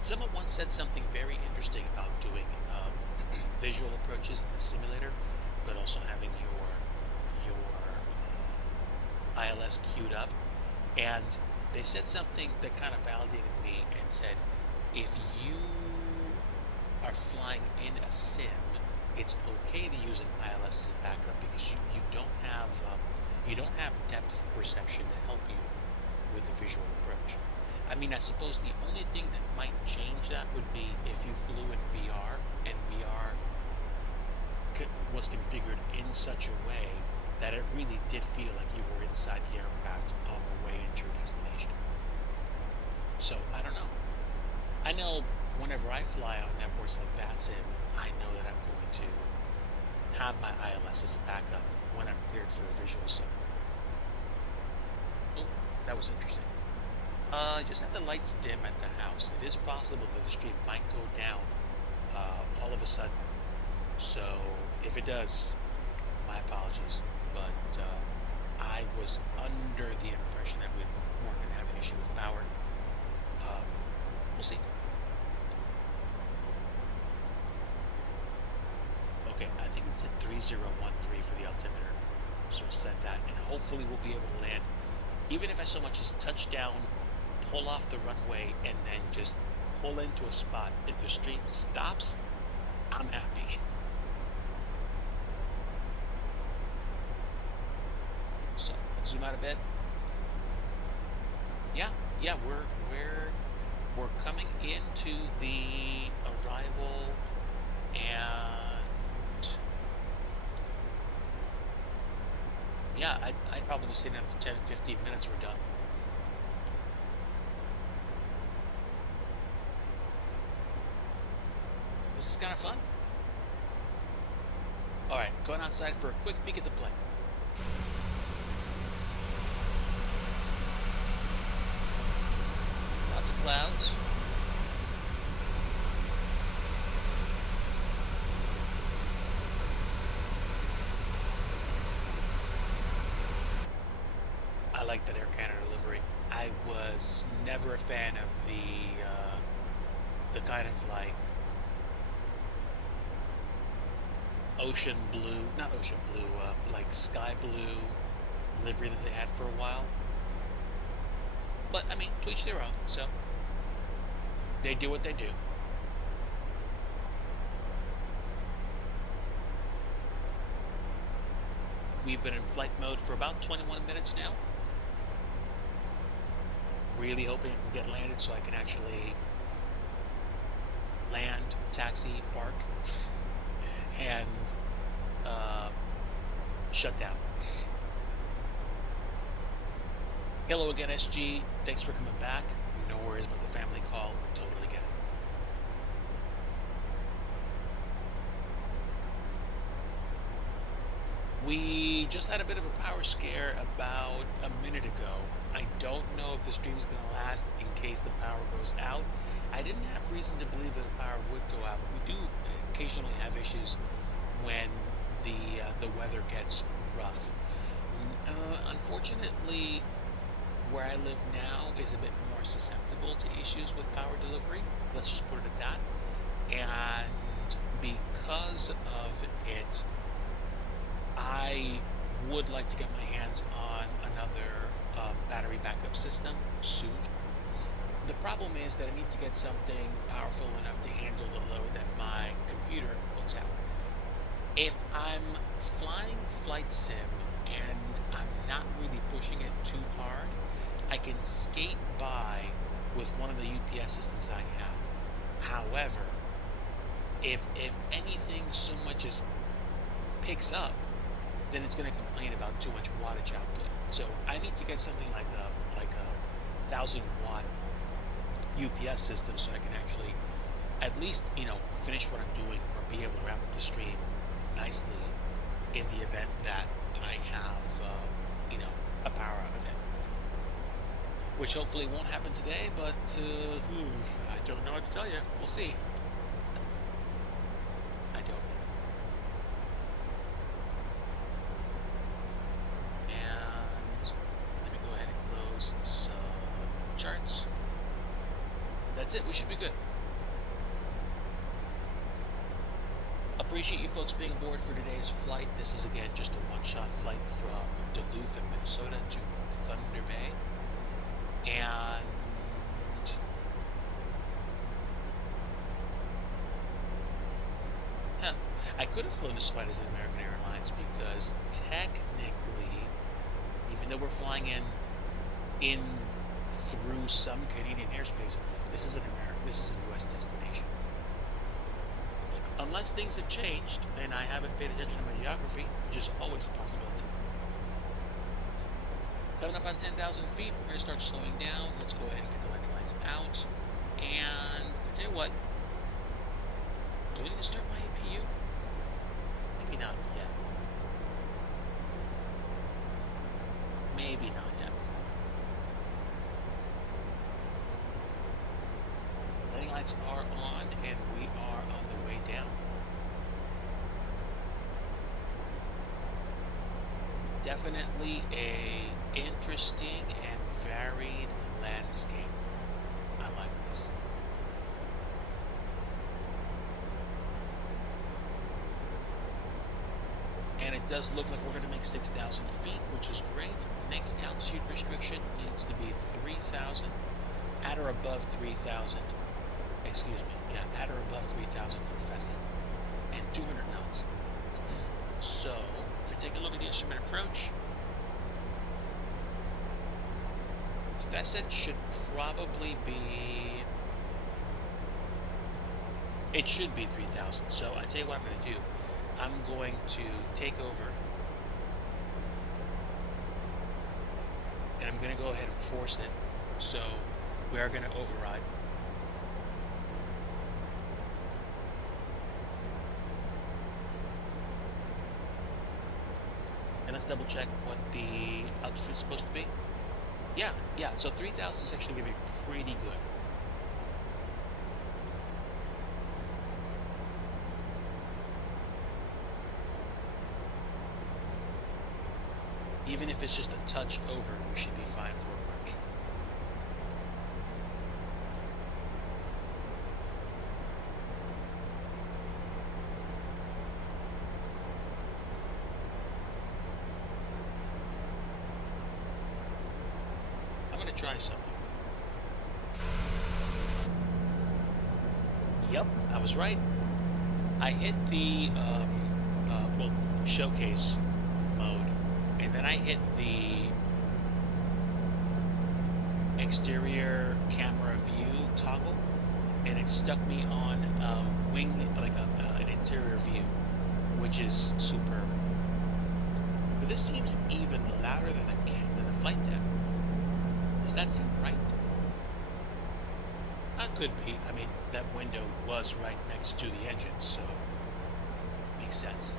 Someone once said something very interesting about doing visual approaches in the simulator, but also having your ILS queued up. And they said something that kind of validated me and said, if you are flying in a sim, it's okay to use an ILS as a backup because you don't have depth perception to help you with the visual approach. I mean, I suppose the only thing that might change that would be if you flew in VR and VR was configured in such a way that it really did feel like you were inside the aircraft on the way into your destination. So, I don't know. I know whenever I fly on networks like VATSIM, I know that I'm going to have my ILS as a backup when I'm cleared for a visual sim. Oh, that was interesting. Just had the lights dim at the house. It is possible that the stream might go down all of a sudden. So if it does, my apologies. But I was under the impression that we weren't going to have an issue with power. We'll see. Okay, I think it said 3013 for the altimeter. So we'll set that, and hopefully we'll be able to land, even if I so much as touch down, pull off the runway, and then just pull into a spot. If the stream stops, I'm happy. So let's zoom out a bit. Yeah, we're coming into the arrival, and yeah, I'd probably say another 10-15 minutes we're done. This is kind of fun. Alright, going outside for a quick peek at the plane. Lots of clouds. I like that Air Canada livery. I was never a fan of the kind of like ocean blue, not ocean blue, like sky blue livery that they had for a while. But I mean, to each their own. So they do what they do. We've been in flight mode for about 21 minutes now. Really hoping I can get landed so I can actually land, taxi, park, and shut down. Hello again, SG. Thanks for coming back. No worries about the family call. Totally get it. We just had a bit of a power scare about a minute ago. I don't know if the stream's going to last in case the power goes out. I didn't have reason to believe that the power would go out. We do occasionally have issues when the weather gets rough. Unfortunately, where I live now is a bit more susceptible to issues with power delivery. Let's just put it at that. And because of it, I would like to get my hands on another battery backup system soon. The problem is that I need to get something powerful enough to handle the load that my computer puts out. If I'm flying flight sim and I'm not really pushing it too hard, I can skate by with one of the UPS systems I have. However, if anything so much as picks up, then it's going to complain about too much wattage output. So I need to get something like a 1,000 watt UPS system so I can actually at least, finish what I'm doing or be able to wrap up the stream nicely in the event that I have, a power out event, which hopefully won't happen today, but I don't know what to tell you. We'll see. I don't know. And let me go ahead and close some charts. That's it. We should be good. Appreciate you folks being aboard for today's flight. This is again just a one-shot flight from Duluth in Minnesota to Thunder Bay. And I could have flown this flight as an American Airlines because technically, even though we're flying in through some Canadian airspace, this is a US destination. Unless things have changed and I haven't paid attention to my geography, which is always a possibility. Coming up on 10,000 feet, we're going to start slowing down. Let's go ahead and get the landing lights out. And I'll tell you what, do I need to start my APU? Maybe not yet. Maybe not yet. Landing lights are on and we are on the way down. Definitely a interesting and varied landscape. I like this. And it does look like we're going to make 6,000 feet, which is great. Next altitude restriction needs to be 3,000, at or above 3,000. Excuse me, yeah, at or above 3,000 for Facet, and 200 knots. So, if we take a look at the instrument approach, Facet should probably be, it should be 3,000. So, I tell you what I'm going to do. I'm going to take over, and I'm going to go ahead and force it. So, we are going to override. Let's double check what the altitude is supposed to be. Yeah, so 3,000 is actually going to be pretty good. Even if it's just a touch over, we should be fine for approach. Try something. Yep, I was right. I hit the showcase mode, and then I hit the exterior camera view toggle, and it stuck me on an interior view, which is superb. But this seems even louder than the flight deck. Does that seem right? That could be. I mean, that window was right next to the engine, so makes sense.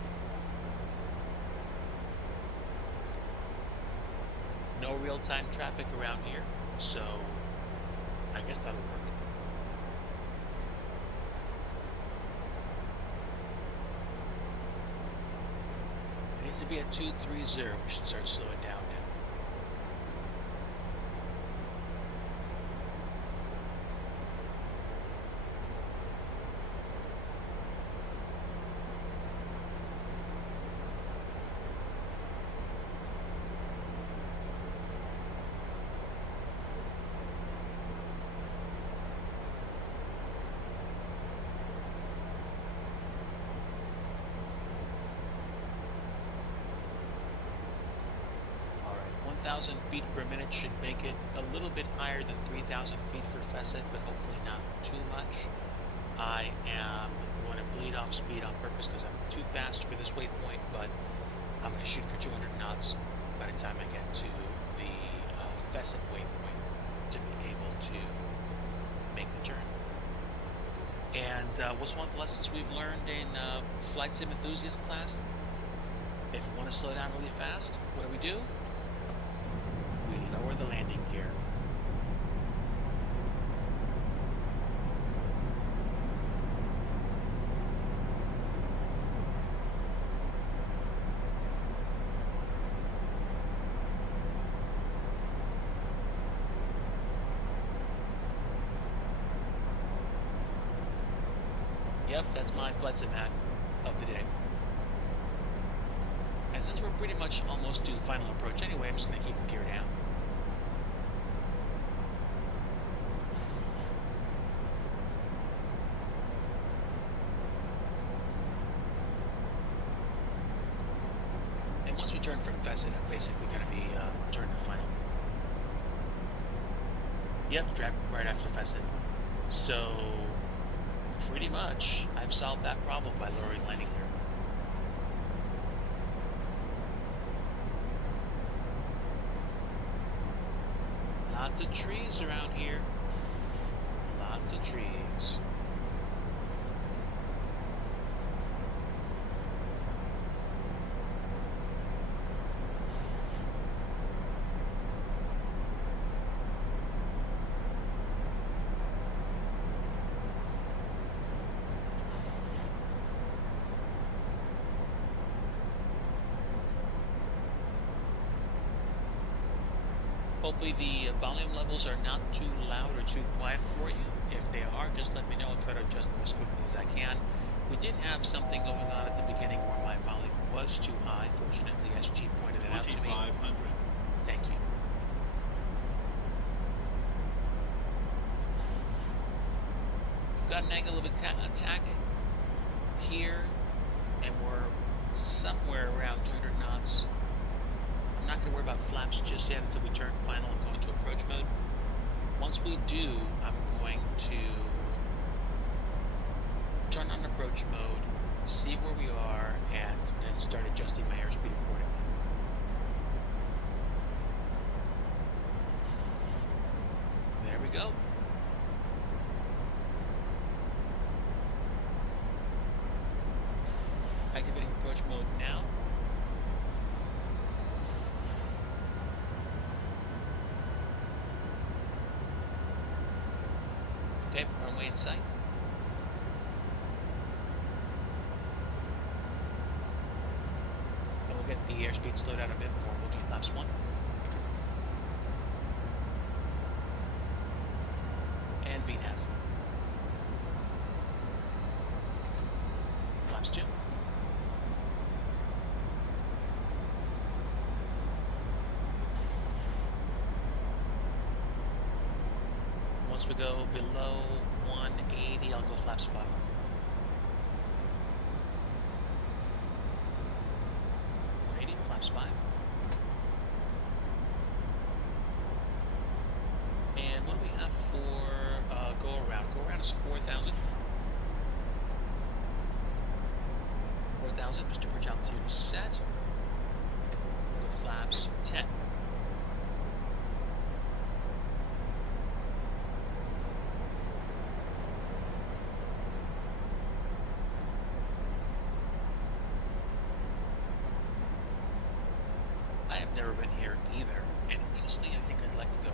No real-time traffic around here, so I guess that'll work. It needs to be at 230. We should start slowing down now. Thousand feet per minute should make it a little bit higher than 3,000 feet for Facet, but hopefully not too much. I am going to bleed off speed on purpose because I'm too fast for this waypoint, but I'm going to shoot for 200 knots by the time I get to the Pheasant waypoint to be able to make the turn. And what's one of the lessons we've learned in Flight Sim Enthusiast class? If we want to slow down really fast, what do? We lower the landing gear. Yep, that's my Flight Sim hack of the day. And since we're pretty much almost to final approach anyway, I'm just going to keep the gear down. And once we turn from Pheasant, I'm basically going to be turning to final. Yep, drag right after Pheasant. So pretty much I've solved that problem by lowering landing gear. Lots of trees around here. Lots of trees. Hopefully the volume levels are not too loud or too quiet for you. If they are, just let me know. I'll try to adjust them as quickly as I can. We did have something going on at the beginning where my volume was too high. Fortunately, SG pointed it out to me. 2500. Thank you. We've got an angle of attack here, and we're somewhere around 200 knots. I'm not going to worry about flaps just yet until we turn final and go into approach mode. Once we do, I'm going to turn on approach mode, see where we are, and then start adjusting my airspeed accordingly. There we go. Activating approach mode now. Okay, runway in sight. And we'll get the airspeed slowed down a bit more. We'll do flaps 1. And VNAV. Flaps 2. Once we go below 180, I'll go flaps 5. Flaps 5. And what do we have for go around? Go around is 4,000. 4,000. Mr. Bridge altitude is set. Go flaps 10. I have never been here either, and honestly, I think I'd like to go.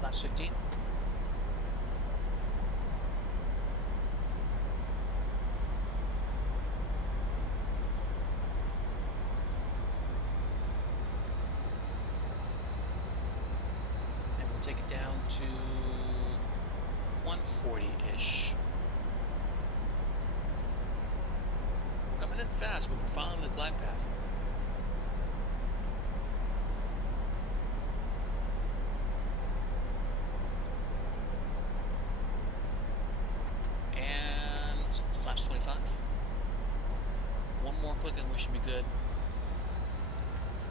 Flaps 15. And we'll take it down to 140-ish. Coming in fast, but we're following the glide path. And flaps 25. One more click and we should be good.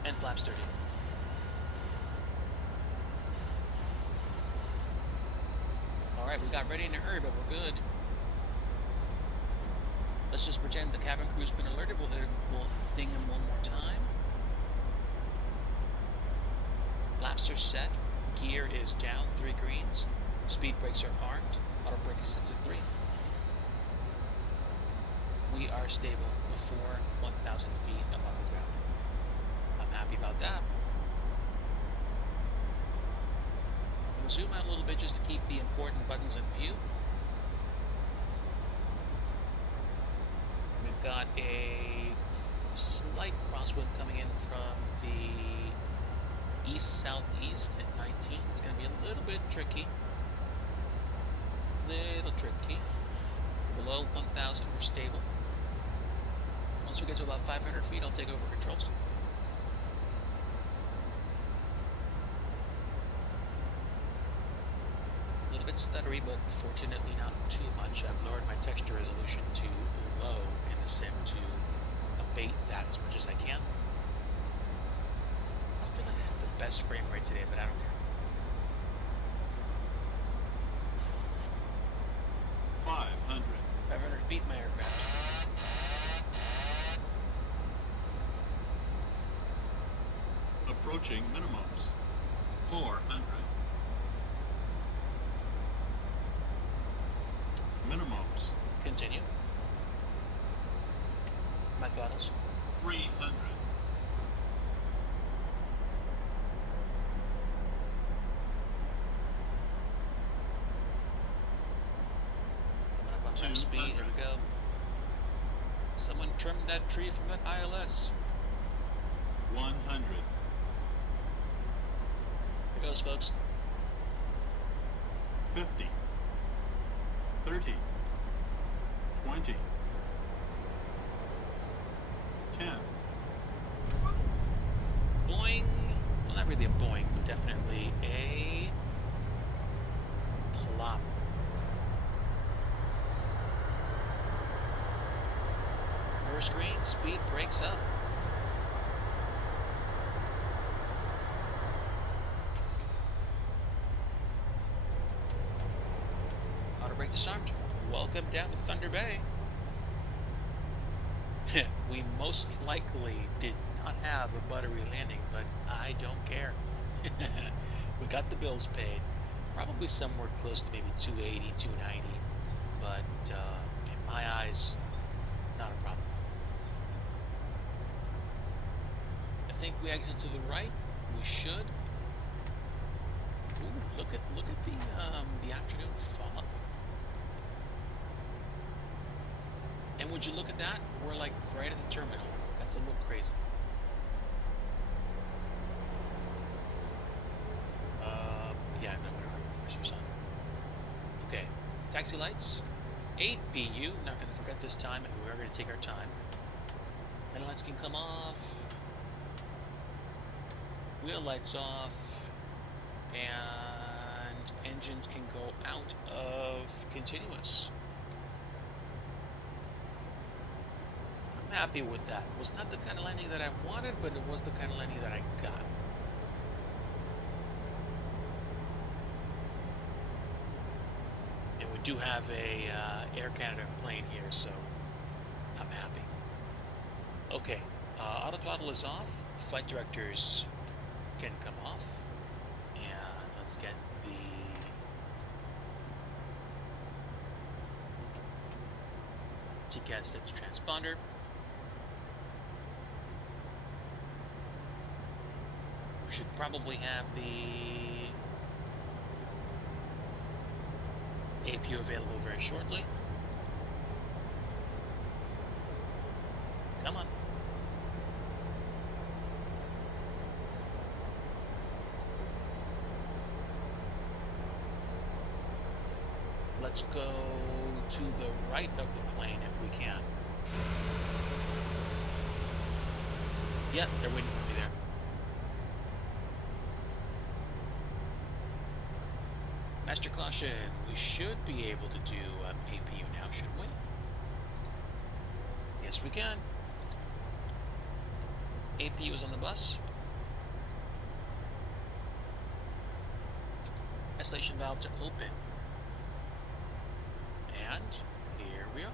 And flaps 30. Alright, we got ready in a hurry, but we're good. Let's just pretend the cabin crew's been alerted. We'll ding him one more time. Laps are set. Gear is down 3 greens. Speed brakes are armed. Auto brake is set to 3. We are stable before 1,000 feet above the ground. I'm happy about that. I'm going to zoom out a little bit just to keep the important buttons in view. We've got a slight crosswind coming in from the east-southeast at 19. It's going to be a little bit tricky. Below 1,000, we're stable. Once we get to about 500 feet, I'll take over controls. A little bit stuttery, but fortunately not too much. I've lowered my texture resolution to low in the sim to abate that as much as I can. I don't feel like I have the best frame rate today, but I don't care. 500 feet, my aircraft. Approaching minimums. 400. Minimums. Continue. My throttles. 300. Coming up on left speed. Here we go. Someone trimmed that tree from that ILS. 100. Here goes, folks. 50. 30. 20. 10. Boing. Well, not really a boing, but definitely a plop. Mirror screen, speed breaks up. Auto brake disarmed. Welcome down to Thunder Bay. We most likely did not have a buttery landing, but I don't care. We got the bills paid. Probably somewhere close to maybe 280, 290, but in my eyes, not a problem. I think we exit to the right. We should. Ooh, look at the afternoon fog. And would you look at that? We're like right at the terminal. That's a little crazy. Yeah, no, we don't have reversers on. Okay, taxi lights. 8 PU. Not going to forget this time, and we're going to take our time. Headlights can come off. Wheel lights off. And engines can go out of continuous. I'm happy with that. It was not the kind of landing that I wanted, but it was the kind of landing that I got. And we do have a Air Canada plane here, so I'm happy. Okay, auto throttle is off. Flight directors can come off. And let's get the TCAS 6 transponder. We should probably have the APU available very shortly. Come on. Let's go to the right of the plane if we can. Yep, they're waiting for me there. Master caution, we should be able to do APU now, shouldn't we? Yes, we can. APU is on the bus. Isolation valve to open. And here we are.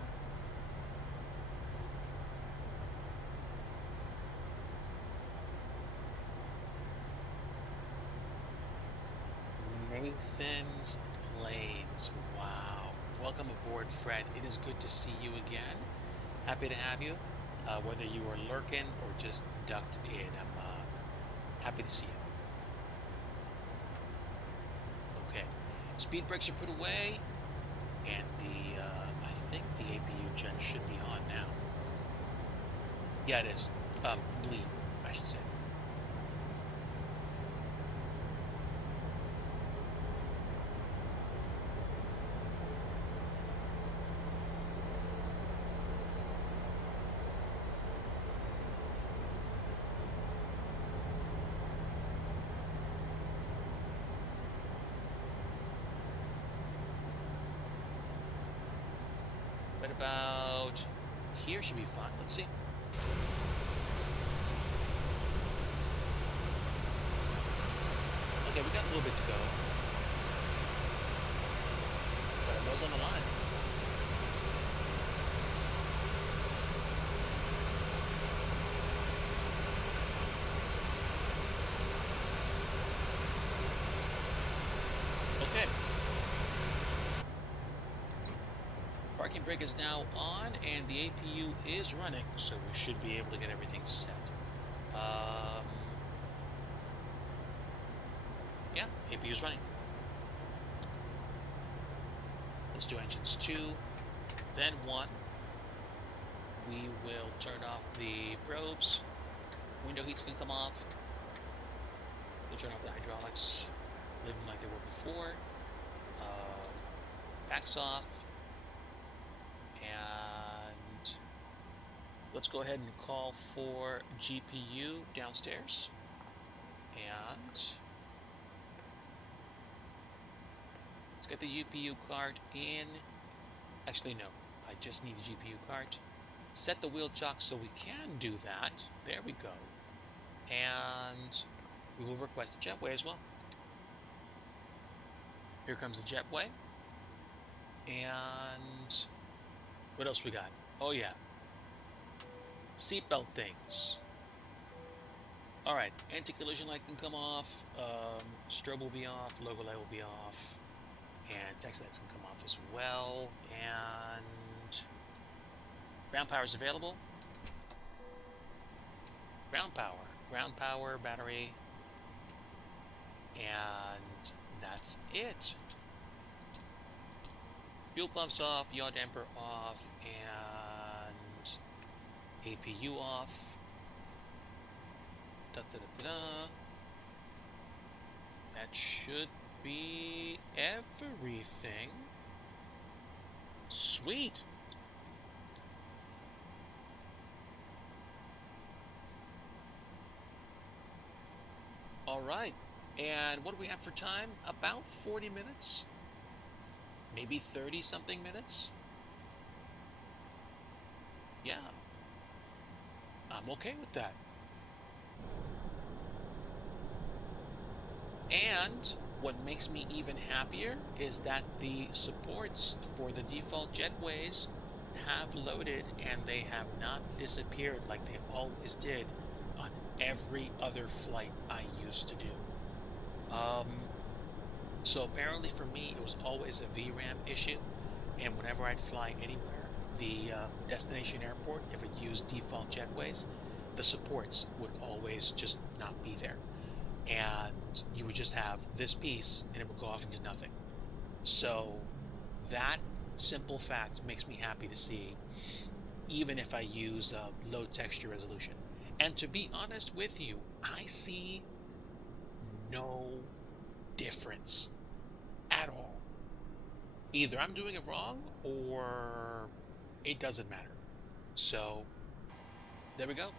Strengthens planes. Wow. Welcome aboard, Fred. It is good to see you again. Happy to have you. Whether you are lurking or just ducked in, I'm happy to see you. Okay. Speed brakes are put away, and I think the APU gen should be on now. Yeah, it is. Bleed, I should say. What about here? Should be fun. Let's see. Okay, we got a little bit to go. But it was on the line. Okay. Parking brake is now on, and the APU is running, so we should be able to get everything set. Yeah, APU is running. Let's do engines 2, then 1. We will turn off the probes. Window heats can come off. We'll turn off the hydraulics, leave them like they were before. Packs off. And let's go ahead and call for GPU downstairs. And let's get the UPU cart in. Actually, no, I just need a GPU cart. Set the wheel chock so we can do that. There we go. And we will request the jetway as well. Here comes the jetway. And what else we got? Oh yeah. Seatbelt things. Alright, anti-collision light can come off. Strobe will be off. Logo light will be off. And text lights can come off as well. And ground power is available. Ground power, battery. And that's it. Fuel pumps off, yaw damper off, and APU off. Da, da, da, da, da. That should be everything. Sweet. All right. And what do we have for time? About 40 minutes. Maybe 30-something minutes? Yeah. I'm okay with that. And what makes me even happier is that the supports for the default jetways have loaded and they have not disappeared like they always did on every other flight I used to do. So apparently for me, it was always a VRAM issue, and whenever I'd fly anywhere, the destination airport, if it used default jetways, the supports would always just not be there. And you would just have this piece, and it would go off into nothing. So that simple fact makes me happy to see, even if I use low texture resolution. And to be honest with you, I see no difference at all. Either I'm doing it wrong or it doesn't matter. So there we go.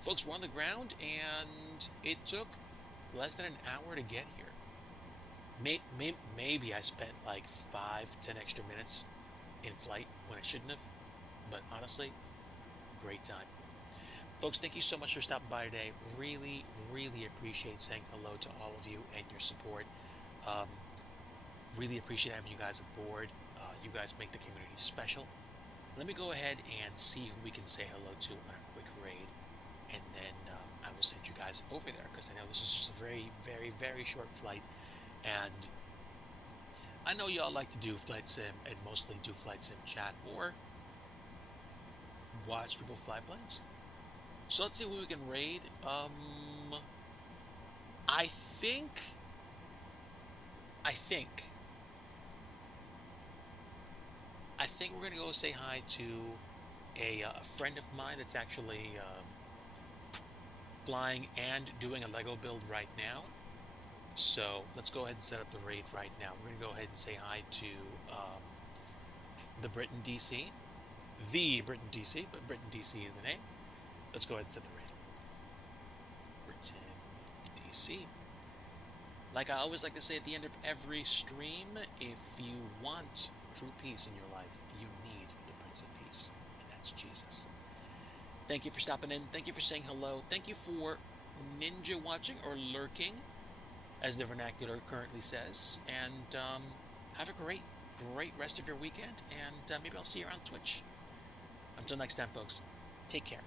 Folks, we're on the ground and it took less than an hour to get here. Maybe I spent like 5-10 extra minutes in flight when I shouldn't have, but honestly, great time. Folks, thank you so much for stopping by today. Really, really appreciate saying hello to all of you and your support. Really appreciate having you guys aboard. You guys make the community special. Let me go ahead and see who we can say hello to on a quick raid, and then I will send you guys over there because I know this is just a very, very, very short flight, and I know y'all like to do flight sim and mostly do flight sim chat or watch people fly planes. So let's see who we can raid. I think, I think, I think we're gonna go say hi to a friend of mine that's actually flying and doing a Lego build right now. So let's go ahead and set up the raid right now. We're gonna go ahead and say hi to the Britain DC, the Britain DC, but Britain DC is the name. Let's go ahead and set the raid. Britain DC. Like I always like to say at the end of every stream, if you want true peace in your life, you need the Prince of Peace, and that's Jesus. Thank you for stopping in. Thank you for saying hello. Thank you for ninja watching or lurking, as the vernacular currently says. And have a great rest of your weekend. And maybe I'll see you around Twitch. Until next time, folks, take care.